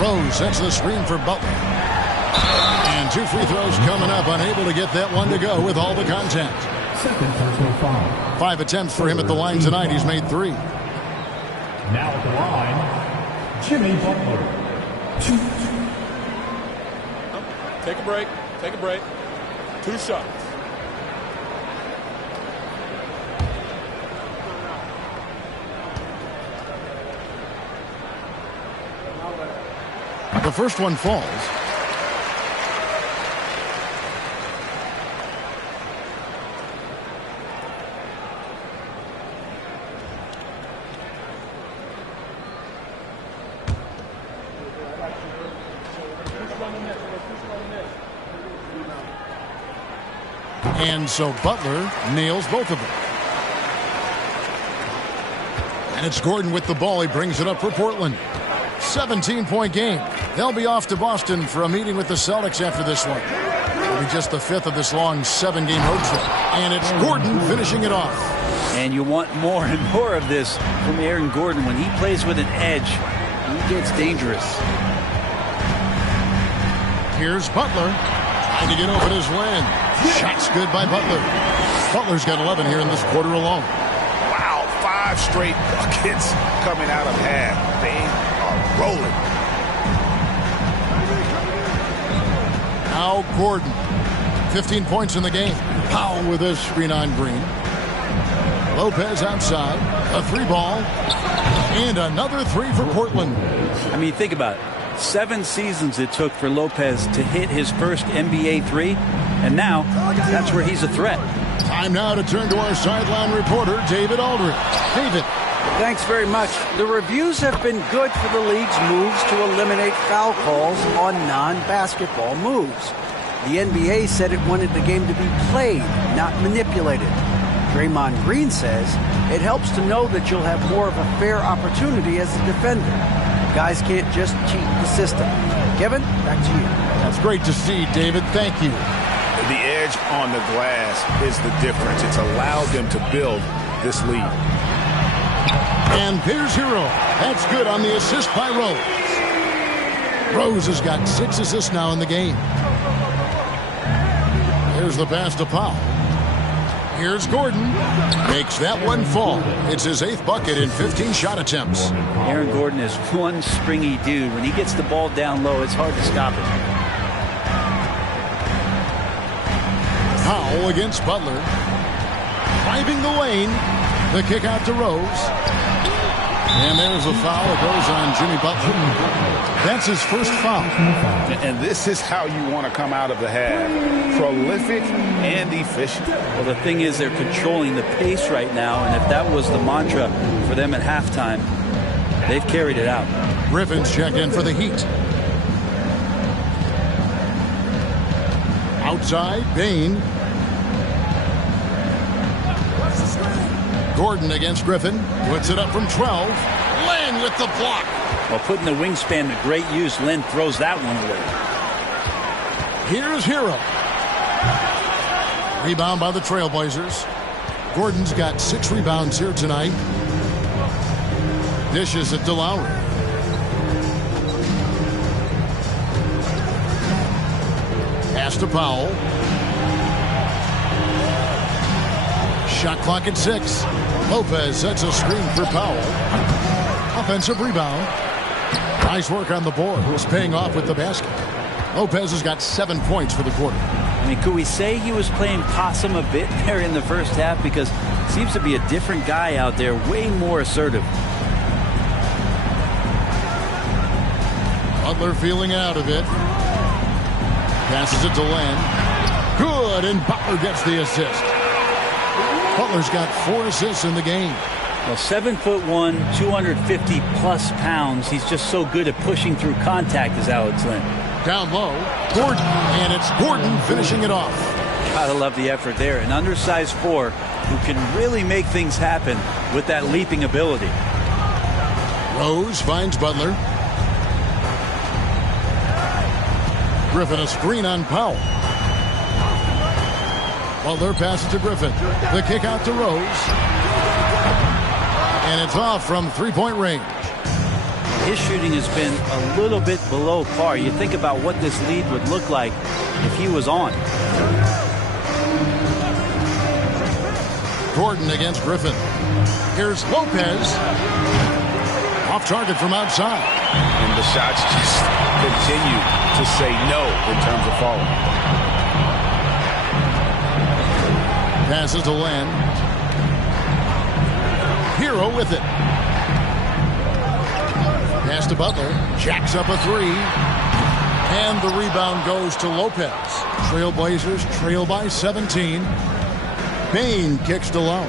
Rose sets the screen for Butler. And 2 free throws coming up. Unable to get that one to go with all the contact. 5 attempts for him at the line tonight. He's made 3. Now at the line, Jimmy Butler. 2. Take a break. Take a break. 2 shots. The first one falls. And so Butler nails both of them. And it's Gordon with the ball. He brings it up for Portland. 17-point game. They'll be off to Boston for a meeting with the Celtics after this one. It'll be just the 5th of this long 7-game road trip. And it's Gordon finishing it off. And you want more and more of this from Aaron Gordon. When he plays with an edge, he gets dangerous. Here's Butler. Trying to get open his win. Shot's good by Butler. Butler's got 11 here in this quarter alone. Wow, 5 straight buckets coming out of half. They are rolling. Now Gordon. 15 points in the game. Powell with a screen on Green. Lopez outside. A 3-ball. And another 3 for Portland. I mean, think about it. 7 seasons it took for Lopez to hit his first NBA 3, and now that's where he's a threat. Time now to turn to our sideline reporter, David Aldridge. David. Thanks very much. The reviews have been good for the league's moves to eliminate foul calls on non-basketball moves. The NBA said it wanted the game to be played, not manipulated. Draymond Green says it helps to know that you'll have more of a fair opportunity as a defender. Guys can't just cheat the system. Kevin, back to you. That's great to see, David. Thank you. The edge on the glass is the difference. It's allowed them to build this lead. And there's Hero. That's good on the assist by Rose. Rose has got 6 assists now in the game. Here's the pass to Powell. Here's Gordon. Makes that one fall. It's his 8th bucket in 15 shot attempts. Aaron Gordon is one springy dude. When he gets the ball down low, it's hard to stop it. Powell against Butler. Driving the lane. The kick out to Rose. And there's a foul that goes on Jimmy Butler. That's his first foul. And this is how you want to come out of the half. Prolific and efficient. Well, the thing is, they're controlling the pace right now, and if that was the mantra for them at halftime, they've carried it out. Griffin's checked in for the Heat. Outside, Bain. Gordon against Griffin. Puts it up from 12. Len with the block. Well, putting the wingspan to great use, Len throws that one away. Here's Hero. Rebound by the Trailblazers. Gordon's got 6 rebounds here tonight. Dishes it to Lowry. Pass to Powell. Shot clock at 6. Lopez sets a screen for Powell. Offensive rebound. Nice work on the board. Who's paying off with the basket. Lopez has got 7 points for the quarter. I mean, could we say he was playing possum a bit there in the first half? Because it seems to be a different guy out there, way more assertive. Butler feeling out of it. Passes it to Len. Good, and Butler gets the assist. Butler's got 4 assists in the game. Well, 7'1", 250+ pounds. He's just so good at pushing through contact, is Alex Len. Down low, Gordon, and it's Gordon finishing it off. Gotta love the effort there. An undersized 4 who can really make things happen with that leaping ability. Rose finds Butler. Griffin a screen on Powell. Butler passes to Griffin. The kick out to Rose. And it's off from 3-point range. His shooting has been a little bit below par. You think about what this lead would look like if he was on. Gordon against Griffin. Here's Lopez. Off target from outside. And the shots just continue to say no in terms of falling. Passes to Len. Hero with it. Pass to Butler. Jacks up a 3. And the rebound goes to Lopez. Trailblazers trail by 17. Bain kicks to Lowry.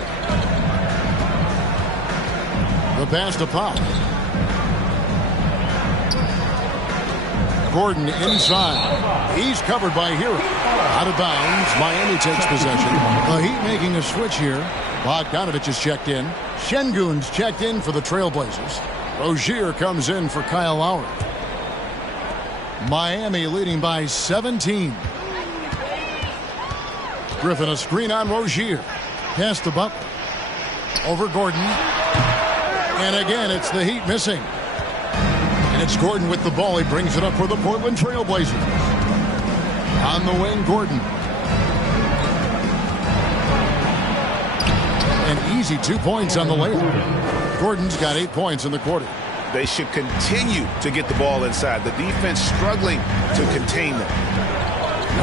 The pass to Powell. Gordon inside. He's covered by Hero. Out of bounds. Miami takes possession. The Heat making a switch here. Bogdanovich is checked in. Şengün's checked in for the Trailblazers. Rozier comes in for Kyle Lowry. Miami leading by 17. Griffin a screen on Rozier. Pass to Butler. Over Gordon. And again, it's the Heat missing. And it's Gordon with the ball. He brings it up for the Portland Trailblazers. On the wing, Gordon. An easy 2 points on the layup. Gordon's got 8 points in the quarter. They should continue to get the ball inside. The defense struggling to contain them.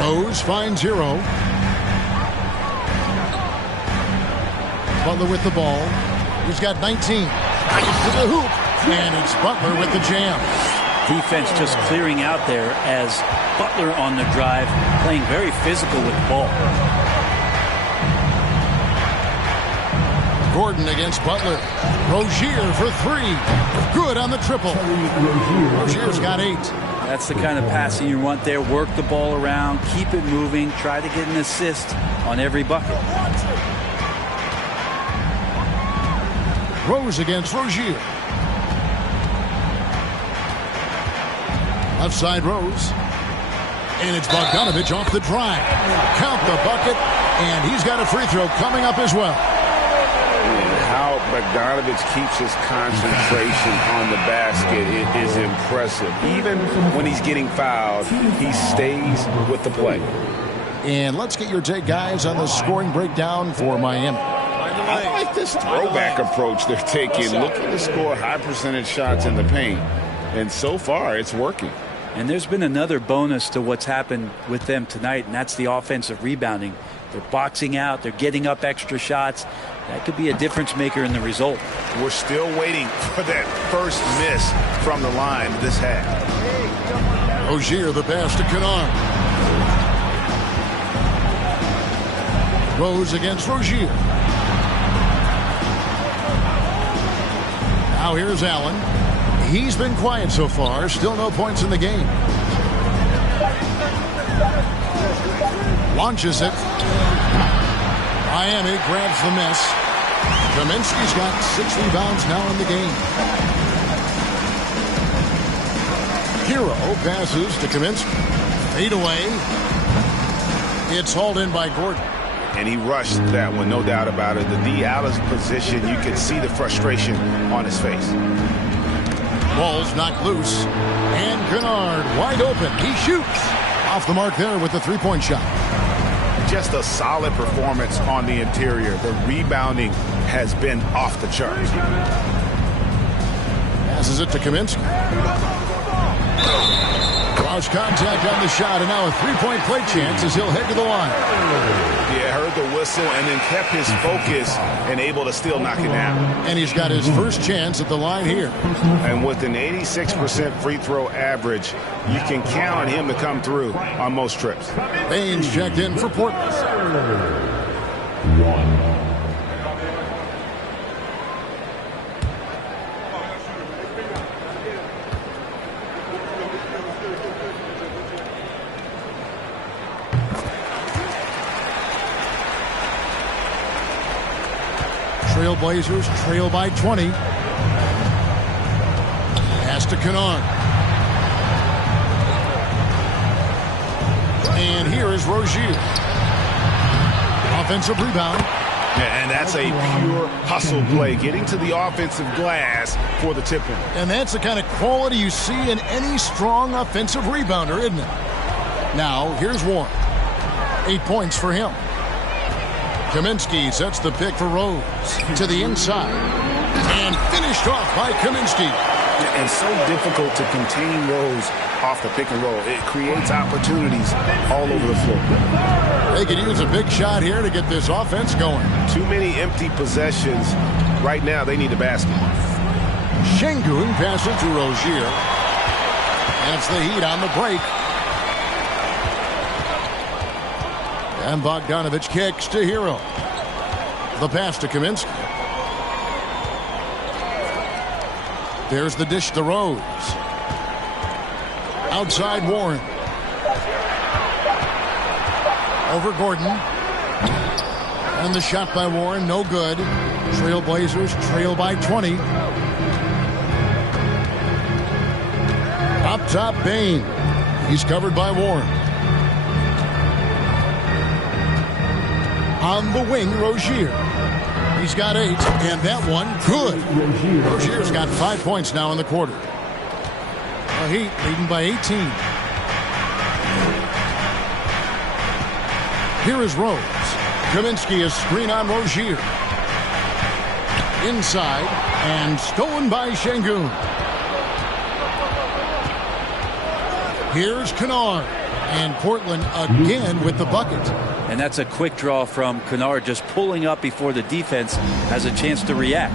Rose finds Hero. Butler with the ball. He's got 19. To the hoop. And it's Butler with the jam. Defense just clearing out there as Butler on the drive, playing very physical with the ball. Gordon against Butler. Rozier for 3. Good on the triple. Rozier's got 8. That's the kind of passing you want there. Work the ball around, keep it moving, try to get an assist on every bucket. Rose against Rozier. Left side Rose. And it's Bogdanovich off the drive. Count the bucket. And he's got a free throw coming up as well. How Bogdanovich keeps his concentration on the basket is impressive. Even when he's getting fouled, he stays with the play. And let's get your take, guys, on the scoring breakdown for Miami. I like this throwback approach they're taking, looking to score high percentage shots in the paint. And so far, it's working. And there's been another bonus to what's happened with them tonight, and that's the offensive rebounding. They're boxing out. They're getting up extra shots. That could be a difference maker in the result. We're still waiting for that first miss from the line this half. Rozier, the pass to Kennard. Rose against Rozier. Now here's Allen. He's been quiet so far. Still no points in the game. Launches it. Miami grabs the miss. Kaminsky's got 6 rebounds now in the game. Hero passes to Kaminsky. Fade away. It's hauled in by Gordon. And he rushed that one, no doubt about it. The D out of position, you can see the frustration on his face. Ball's knocked loose. And Kennard wide open. He shoots. Off the mark there with the three-point shot. Just a solid performance on the interior. The rebounding has been off the charts. Passes it to Kaminsky. Lost contact on the shot, and now a three-point play chance as he'll head to the line. Yeah, heard the whistle and then kept his focus and able to still knock it down. And he's got his first chance at the line here. And with an 86% free throw average, you can count on him to come through on most trips. Baines checked in for Portland. 1. Trailblazers trail by 20. Pass to Kennard. And here is Rozier. Offensive rebound. And that's a pure hustle play, getting to the offensive glass for the tip-in. And that's the kind of quality you see in any strong offensive rebounder, isn't it? Now, here's Warren. 8 points for him. Kaminsky sets the pick for Rose to the inside. And finished off by Kaminsky. And so difficult to contain Rose off the pick and roll. It creates opportunities all over the floor. They could use a big shot here to get this offense going. Too many empty possessions. Right now, they need a basket. Şengün passes to Rozier. That's the Heat on the break. And Bogdanovich kicks to Hero. The pass to Kaminsky. There's the dish to Rose. Outside Warren. Over Gordon. And the shot by Warren, no good. Trailblazers trail by 20. Up top, Bane. He's covered by Warren. On the wing, Rozier. He's got 8, and that one good. Rozier's got 5 points now in the quarter. The Heat leading by 18. Here is Rose. Kaminsky is screen on Rozier. Inside, and stolen by Şengün. Here's Kennard. And Portland again with the bucket. And that's a quick draw from Kennard, just pulling up before the defense has a chance to react.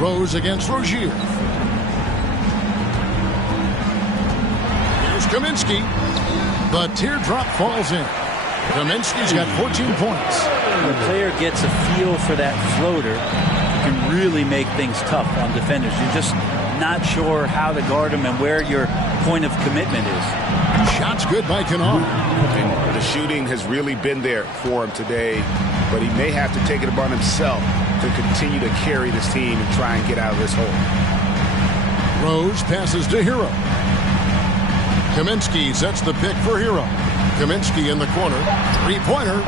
Rose against Rozier. Here's Kaminsky. The teardrop falls in. Kaminsky's got 14 points. When a player gets a feel for that floater, it can really make things tough on defenders. You're just not sure how to guard them and where your point of commitment is. Shot's good by Kennard. And the shooting has really been there for him today, but he may have to take it upon himself to continue to carry this team and try and get out of this hole. Rose passes to Hero. Kaminsky sets the pick for Hero. Kaminsky in the corner. Three-pointer.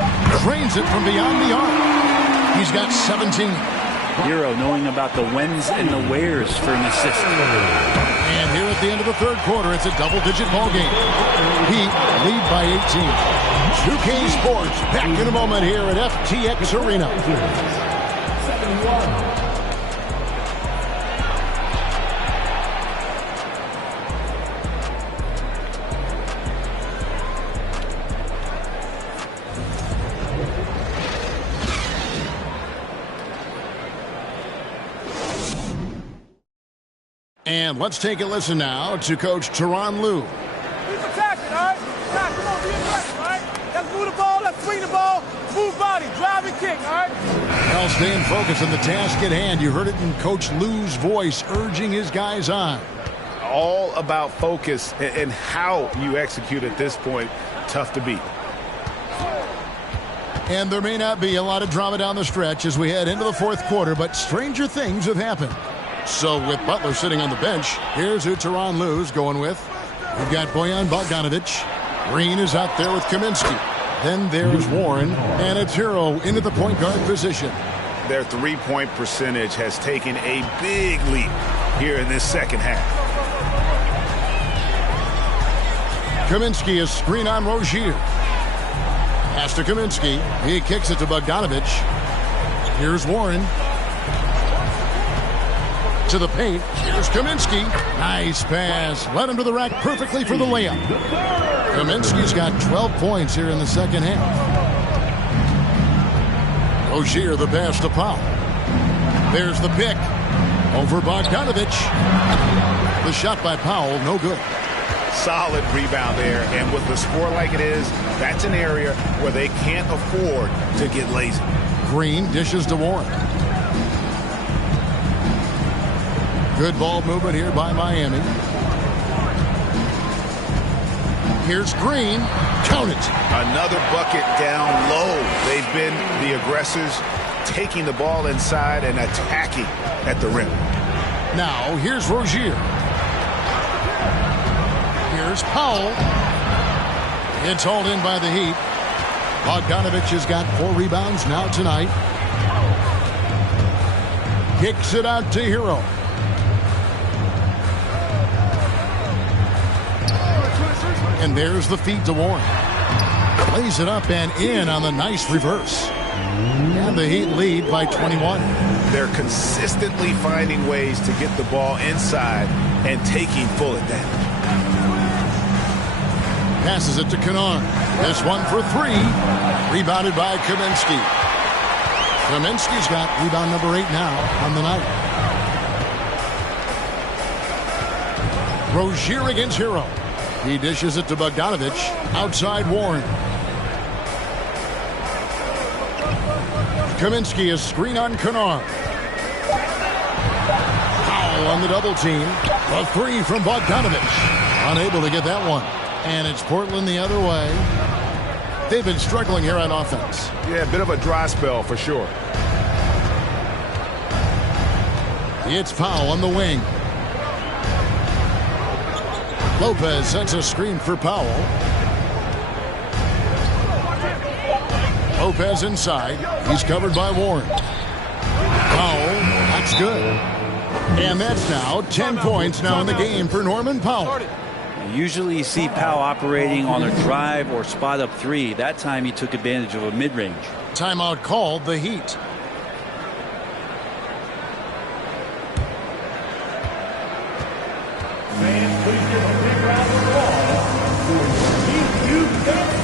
Drains it from beyond the arc. He's got 17. Hero knowing about the whens and the wheres for an assist. And here at the end of the third quarter, it's a double-digit ball game. Heat lead by 18. 2K Sports back in a moment here at FTX Arena. And let's take a listen now to Coach Tyronn Lue. Keep attacking, all right? Attack, come on, be aggressive, all right? Let's move the ball, let's swing the ball, move body, drive and kick, all right? Well, staying focused on the task at hand. You heard it in Coach Lue's voice, urging his guys on. All about focus and how you execute at this point. Tough to beat. And there may not be a lot of drama down the stretch as we head into the fourth quarter, but stranger things have happened. So with Butler sitting on the bench, here's who Tyronn Lue's going with. We've got Bojan Bogdanovic. Green is out there with Kaminsky. Then there's Warren, and it's Hero into the point guard position. Their three-point percentage has taken a big leap here in this second half. Kaminsky is screen on Rozier. Pass to Kaminsky. He kicks it to Bogdanovic. Here's Warren. To the paint. Here's Kaminsky. Nice pass. Led him to the rack perfectly for the layup. Kaminsky's got 12 points here in the second half. Rozier the pass to Powell. There's the pick. Over Bogdanovic. The shot by Powell, no good. Solid rebound there, and with the score like it is, that's an area where they can't afford to get lazy. Green dishes to Warren. Good ball movement here by Miami. Here's Green. Count it. Another bucket down low. They've been the aggressors, taking the ball inside and attacking at the rim. Now, here's Rozier. Here's Powell. It's hauled in by the Heat. Bogdanovic has got 4 rebounds now tonight. Kicks it out to Hero. And there's the feed to Warren. Lays it up and in on the nice reverse. And the Heat lead by 21. They're consistently finding ways to get the ball inside and taking full advantage. Passes it to Kennard. This one for 3. Rebounded by Kaminsky. Kaminsky's got rebound number 8 now on the night. Rozier against Hero. He dishes it to Bogdanovic. Outside Warren. Kaminsky is screen on Kennard. Powell on the double team. A 3 from Bogdanovic. Unable to get that one. And it's Portland the other way. They've been struggling here on offense. Yeah, a bit of a dry spell for sure. It's Powell on the wing. Lopez sets a screen for Powell. Lopez inside. He's covered by Warren. Powell, that's good. And that's now 10 points now in the game for Norman Powell. Usually you see Powell operating on a drive or spot up 3. That time he took advantage of a mid-range. Timeout called, the Heat. Fans, please give a big round of applause for Heat UFC.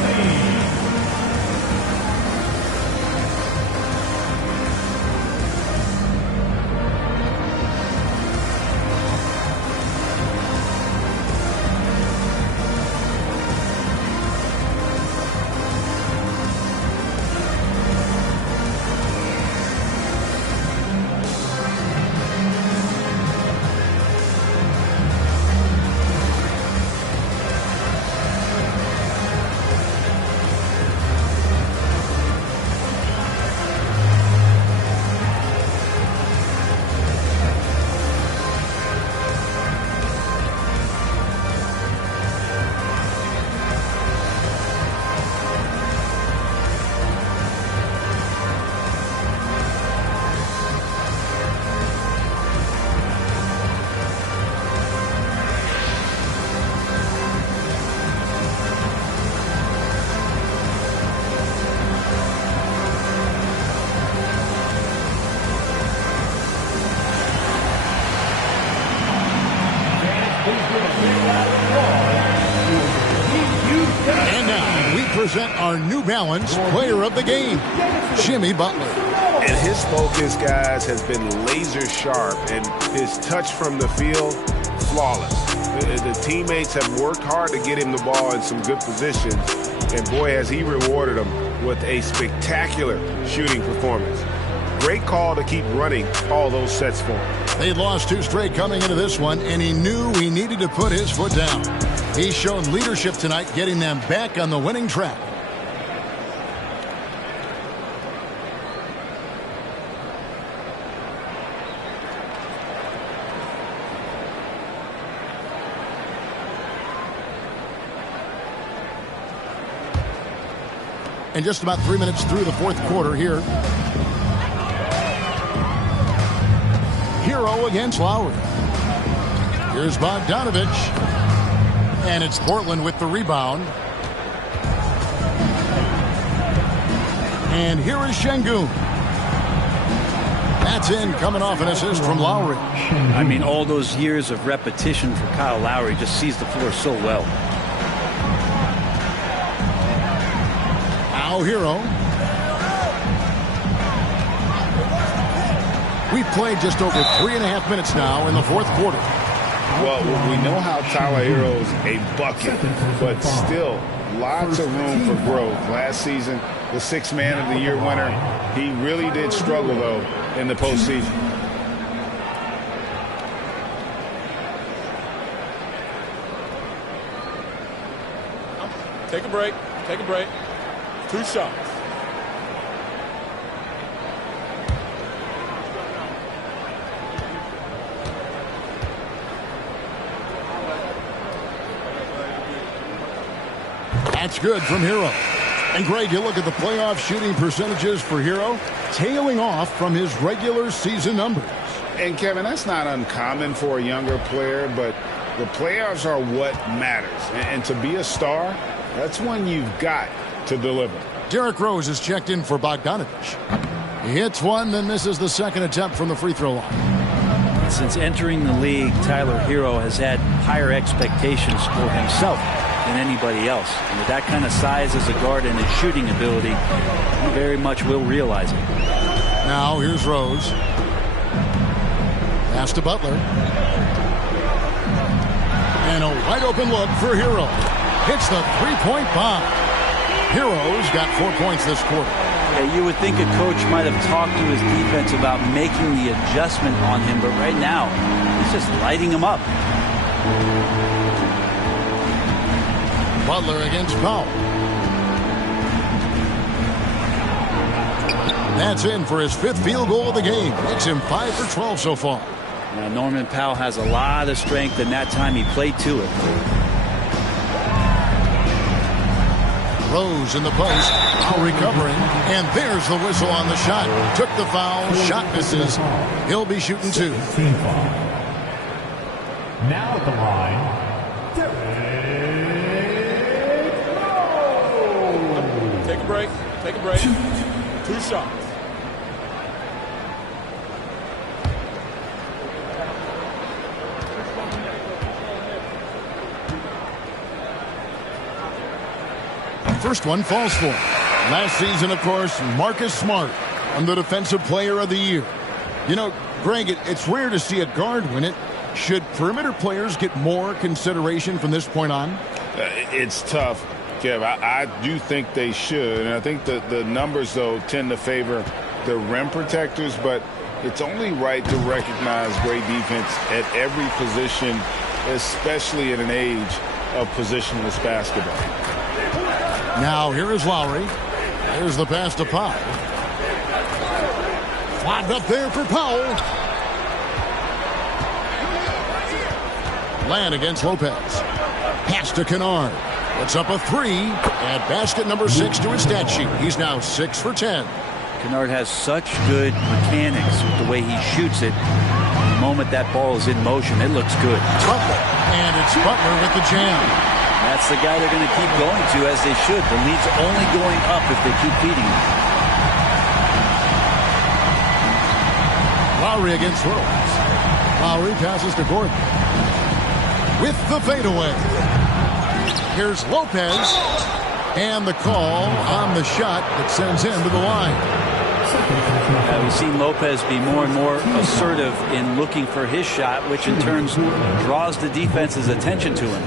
And now we present our New Balance Player of the Game, Jimmy Butler. And his focus, guys, has been laser sharp, and his touch from the field, flawless. The teammates have worked hard to get him the ball in some good positions, and boy, has he rewarded them with a spectacular shooting performance. Great call to keep running all those sets for him. They'd lost 2 straight coming into this one, and he knew he needed to put his foot down. He's shown leadership tonight, getting them back on the winning track. And just about 3 minutes through the fourth quarter here. Hero against Lowry. Here's Bogdanovich. And it's Portland with the rebound. And here is Şengün. That's in, coming off an assist from Lowry. I mean, all those years of repetition for Kyle Lowry, just sees the floor so well. Now Hero. We've played just over 3.5 minutes now in the fourth quarter. Well, we know how Tyler Hero's a bucket, but still lots of room for growth. Last season, the 6th Man of the Year winner. He really did struggle, though, in the postseason. Take a break. Take a break. 2 shots. That's good from Hero. And Greg, you look at the playoff shooting percentages for Hero, tailing off from his regular season numbers. And Kevin, that's not uncommon for a younger player, but the playoffs are what matters. And to be a star, that's when you've got to deliver. Derrick Rose is checked in for Bogdanovich. He hits one, then misses the second attempt from the free throw line. Since entering the league, Tyler Hero has had higher expectations for himself than anybody else. And with that kind of size as a guard and his shooting ability, he very much will realize it. Now here's Rose. Pass to Butler. And a wide open look for Hero. Hits the three-point bomb. Hero's got 4 points this quarter. Yeah, you would think a coach might have talked to his defense about making the adjustment on him, but right now, he's just lighting him up. Butler against Powell. That's in for his 5th field goal of the game. Makes him 5 for 12 so far. Now, Norman Powell has a lot of strength, and that time he played to it. Rose in the post, now recovering, and there's the whistle on the shot. Took the foul, shot misses. He'll be shooting 2. Now at the line, Take a break. Take a break. 2 shots. First one falls for him. Last season, of course, Marcus Smart won the Defensive Player of the Year. You know, Greg, it's rare to see a guard win it. Should perimeter players get more consideration from this point on? It's tough, Kev. I do think they should. And I think the numbers, though, tend to favor the rim protectors. But it's only right to recognize great defense at every position, especially at an age of positionless basketball. Now here is Lowry. There's the pass to Powell. Flagged up there for Powell. Land against Lopez. Pass to Kennard. Puts up a 3. And basket number 6 to his stat sheet. He's now 6 for 10. Kennard has such good mechanics with the way he shoots it. The moment that ball is in motion, it looks good. Butler. And it's Butler with the jam. That's the guy they're going to keep going to, as they should. The lead's only going up if they keep feeding him. Lowry against Rose. Lowry passes to Gordon. With the fadeaway. Here's Lopez. And the call on the shot that sends him to the line. We've seen Lopez be more and more assertive in looking for his shot, which in turn draws the defense's attention to him.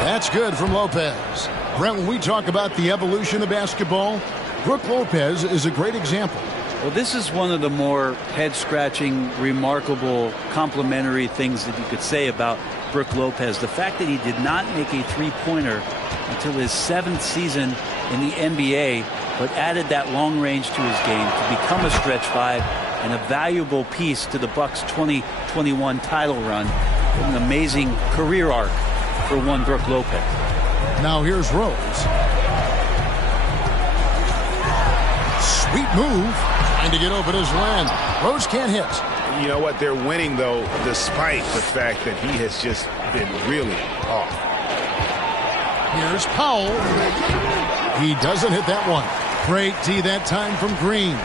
That's good from Lopez. Brent, when we talk about the evolution of basketball, Brook Lopez is a great example. Well, this is one of the more head-scratching, remarkable, complimentary things that you could say about Brook Lopez. The fact that he did not make a three-pointer until his 7th season in the NBA, but added that long range to his game to become a stretch 5 and a valuable piece to the Bucks' 2021 title run. An amazing career arc for one Brook Lopez. Now here's Rose. Sweet move. Trying to get open as Len. Rose can't hit. You know what? They're winning, though, despite the fact that he has just been really off. Here's Powell. He doesn't hit that one. Great D that time from Green.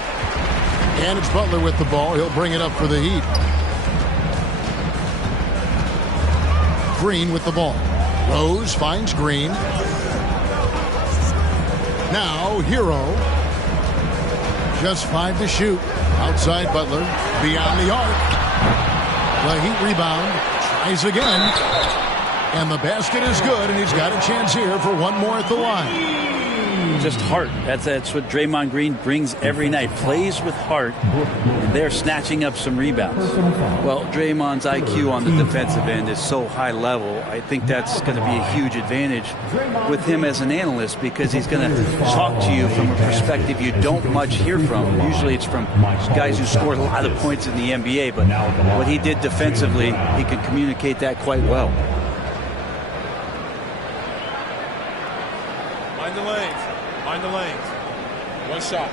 And it's Butler with the ball. He'll bring it up for the Heat. Green with the ball. Rose finds Green. Now Hero. Just 5 to shoot. Outside Butler. Beyond the arc. The Heat rebound. Tries again. And the basket is good, and he's got a chance here for one more at the line. Just heart. That's what Draymond Green brings every night. Plays with heart. And they're snatching up some rebounds. Well, Draymond's IQ on the defensive end is so high level. I think that's going to be a huge advantage with him as an analyst, because he's going to talk to you from a perspective you don't much hear from. Usually it's from guys who scored a lot of points in the NBA, but what he did defensively, he can communicate that quite well. Mind the lanes. Mind the lanes. One shot.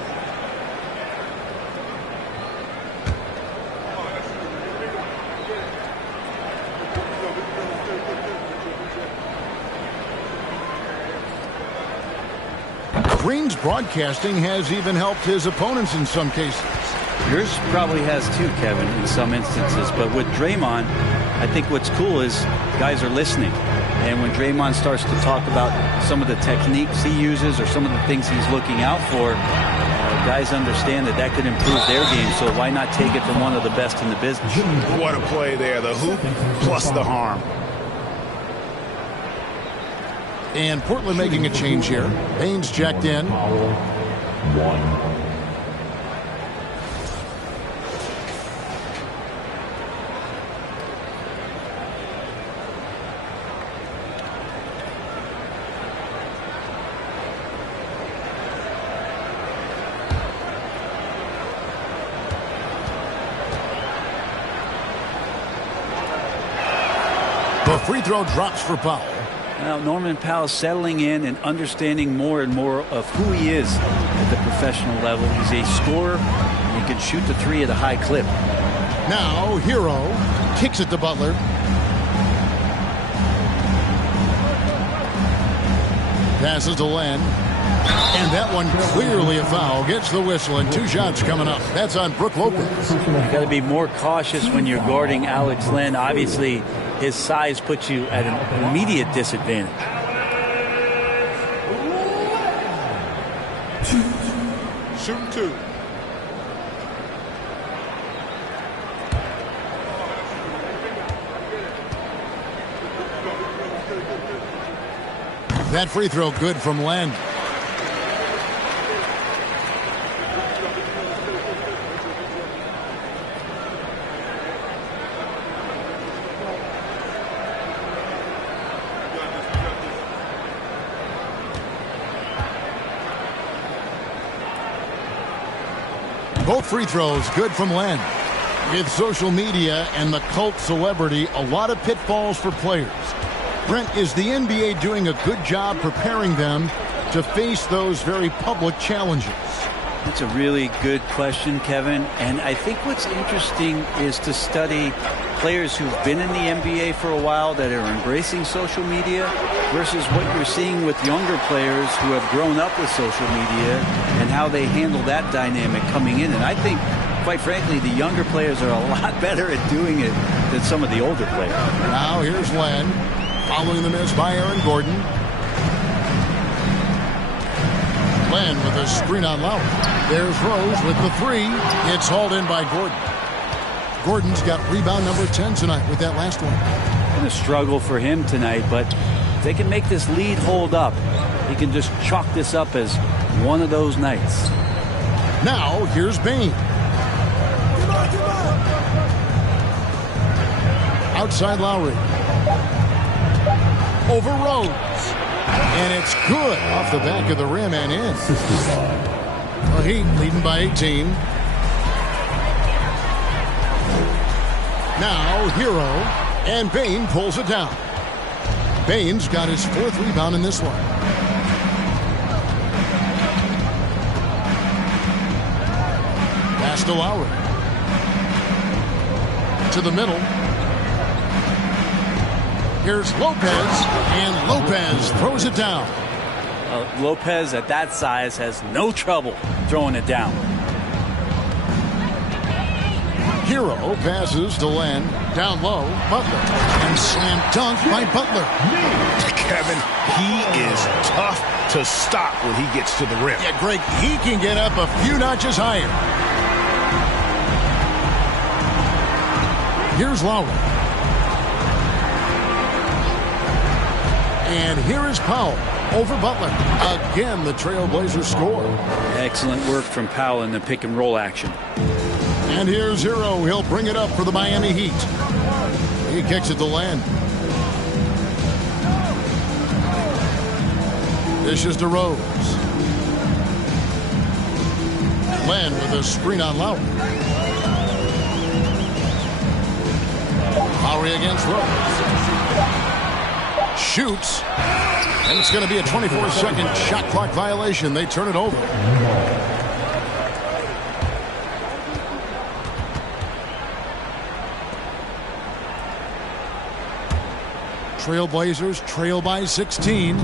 Green's broadcasting has even helped his opponents in some cases. Yours probably has too, Kevin, in some instances. But with Draymond, I think what's cool is guys are listening. And when Draymond starts to talk about some of the techniques he uses or some of the things he's looking out for, guys understand that that could improve their game. So why not take it from one of the best in the business? What a play there. The hoop plus the harm. And Portland making a change here. Baines checked in. The free throw drops for Powell. Now, Norman Powell settling in and understanding more and more of who he is at the professional level. He's a scorer, and he can shoot the three at a high clip. Now, Hero kicks it to Butler. Passes to Len. And that one clearly a foul. Gets the whistle, and 2 shots coming up. That's on Brook Lopez. You've got to be more cautious when you're guarding Alex Len. Obviously, his size puts you at an immediate disadvantage. Shooting 2. That free throw good from Len. Both free throws good from Len. With social media and the cult celebrity, a lot of pitfalls for players. Brent, is the NBA doing a good job preparing them to face those very public challenges? That's a really good question, Kevin. And I think what's interesting is to study players who've been in the NBA for a while that are embracing social media versus what you're seeing with younger players who have grown up with social media and how they handle that dynamic coming in. And I think, quite frankly, the younger players are a lot better at doing it than some of the older players. Now here's Len, following the miss by Aaron Gordon. Len with a screen on Lowry. There's Rose with the three. It's hauled in by Gordon. Gordon's got rebound number 10 tonight with that last one. It's a struggle for him tonight, but if they can make this lead hold up, he can just chalk this up as one of those nights. Now here's Bain. Outside Lowry. Over Rose. And it's good off the back of the rim and in. The Heat leading by 18. Now Hero, and Bain pulls it down. Bain's got his 4th rebound in this one. Pass to Lowry. To the middle. Here's Lopez, and Lopez throws it down. Lopez at that size has no trouble throwing it down. Hero passes to Len, down low, Butler, and slam dunk by Butler. Kevin, he is tough to stop when he gets to the rim. Yeah, Greg, he can get up a few notches higher. Here's Lowry. And here is Powell over Butler. Again, the Trailblazers score. Excellent work from Powell in the pick and roll action. And here's Hero. He'll bring it up for the Miami Heat. He kicks it to Len. This is to Rose. Len with a screen on Lowry. Lowry against Rose. Shoots. And it's going to be a 24-second shot clock violation. They turn it over. Trailblazers trail by 16.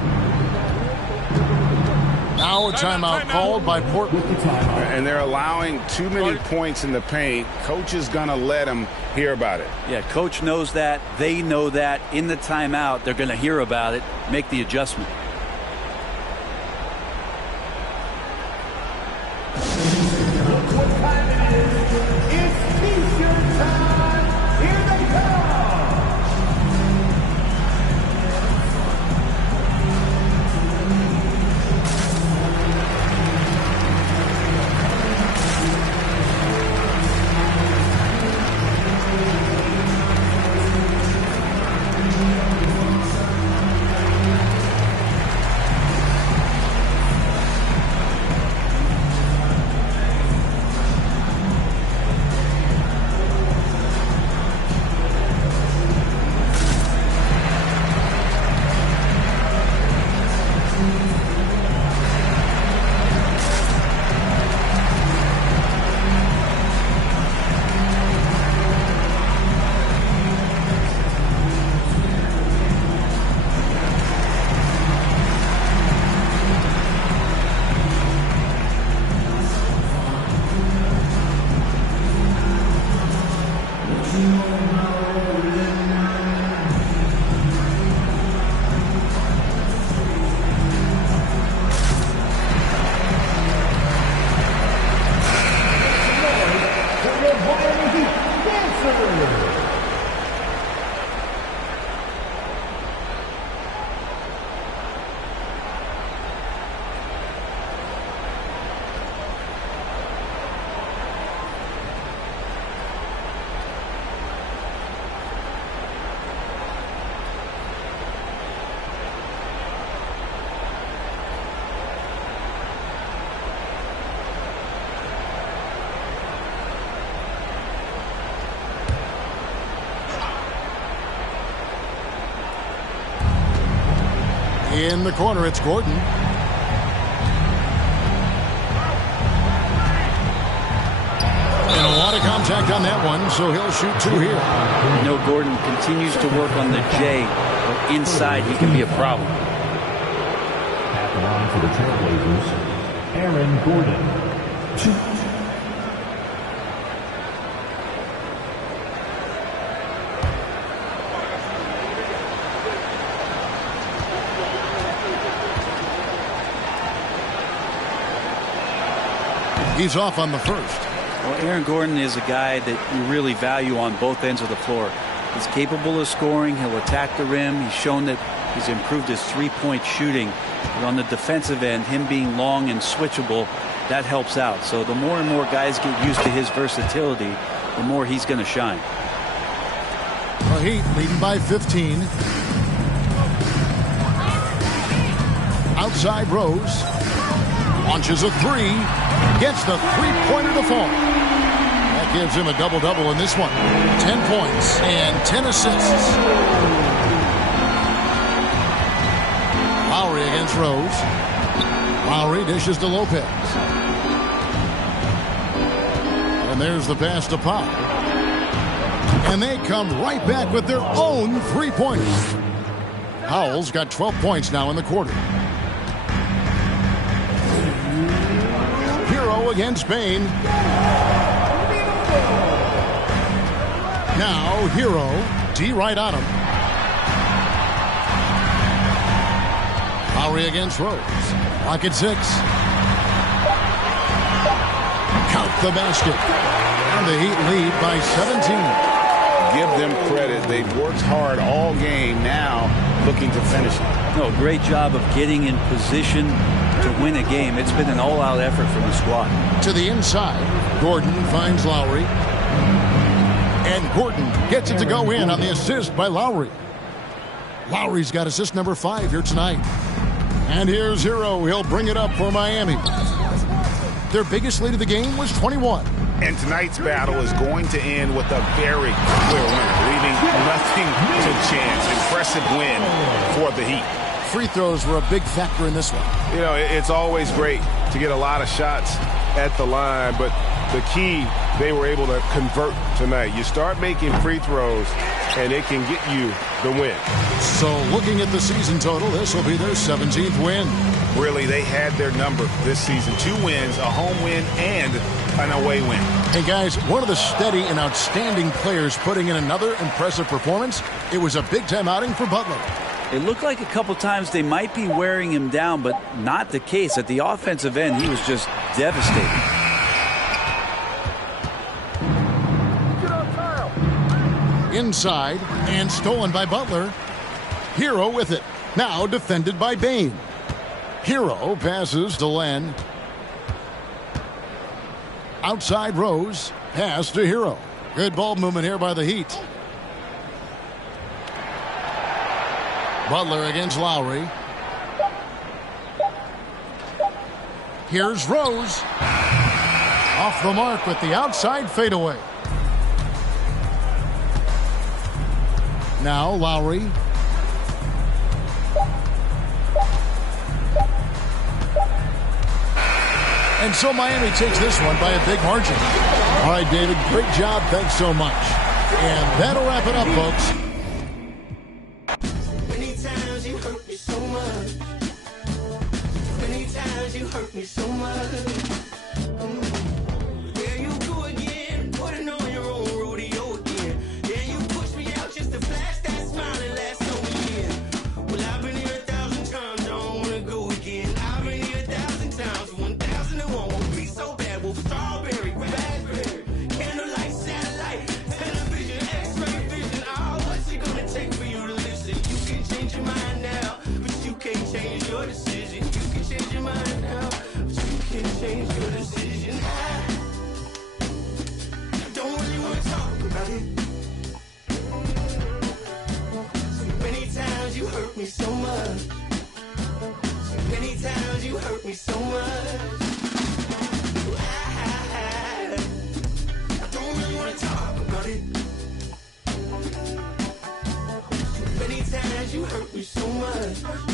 Now a timeout called by Portland. And they're allowing too many points in the paint. Coach is going to let them hear about it. Yeah, coach knows that. They know that. In the timeout, they're going to hear about it, make the adjustment. In the corner, it's Gordon. lot of contact on that one, so he'll shoot 2 here. You know, Gordon continues to work on the J, but inside he can be a problem. At the line for the Trailblazers, Aaron Gordon. 2. He's off on the first. Well, Aaron Gordon is a guy that you really value on both ends of the floor. He's capable of scoring. He'll attack the rim. He's shown that he's improved his three-point shooting. But on the defensive end, him being long and switchable, that helps out. So the more and more guys get used to his versatility, the more he's going to shine. The Heat leading by 15. Outside Rose. Launches a 3. Gets the three-pointer to fall. That gives him a double-double in this one. 10 points and 10 assists. Lowry against Rose. Lowry dishes to Lopez. And there's the pass to Pop. And they come right back with their own three-pointers. Howell's got 12 points now in the quarter. Hero against Bain. Now Hero. D right on him. Lowry against Rose. Clock at 6. Count the basket. And the Heat lead by 17. Give them credit. They've worked hard all game, now looking to finish it. No, great job of getting in position to win a game. It's been an all-out effort from the squad. To the inside, Gordon finds Lowry. And Gordon gets it to go in on the assist by Lowry. Lowry's got assist number 5 here tonight. And here's Hero. He'll bring it up for Miami. Their biggest lead of the game was 21. And tonight's battle is going to end with a very clear winner, leaving nothing to chance. Impressive win for the Heat. Free throws were a big factor in this one. You know, it's always great to get a lot of shots at the line, but the key, they were able to convert tonight. You start making free throws, and it can get you the win. So looking at the season total, this will be their 17th win. Really, they had their number this season. 2 wins, a home win, and an away win. Hey, guys, one of the steady and outstanding players putting in another impressive performance. It was a big-time outing for Butler. It looked like a couple times they might be wearing him down, but not the case. At the offensive end, he was just devastating. Inside and stolen by Butler. Hero with it. Now defended by Bain. Hero passes to Len. Outside Rose. Pass to Hero. Good ball movement here by the Heat. Butler against Lowry. Here's Rose. Off the mark with the outside fadeaway. Now Lowry. And so Miami takes this one by a big margin. All right, David, great job. Thanks so much. And that'll wrap it up, folks. Many times you hurt me so much. Many times you hurt me so much. There you go again, putting on your own rodeo again. Yeah, you pushed me out just to flash that smile and last so years. Well, I've been here 1,000 times, I don't wanna go again. I've been here 1,000 times, 1,001 won't be so bad. Well, strawberry, raspberry, candlelight, satellite, television, X-ray vision. Oh, what's it gonna take for you to listen? You can change your mind now, but you can't change your decision. You can change your mind now, but you can't change your decision. I don't really wanna talk about it. So many times you hurt me so much. So many times you hurt me so much. I don't really wanna talk about it. So many times you hurt me so much.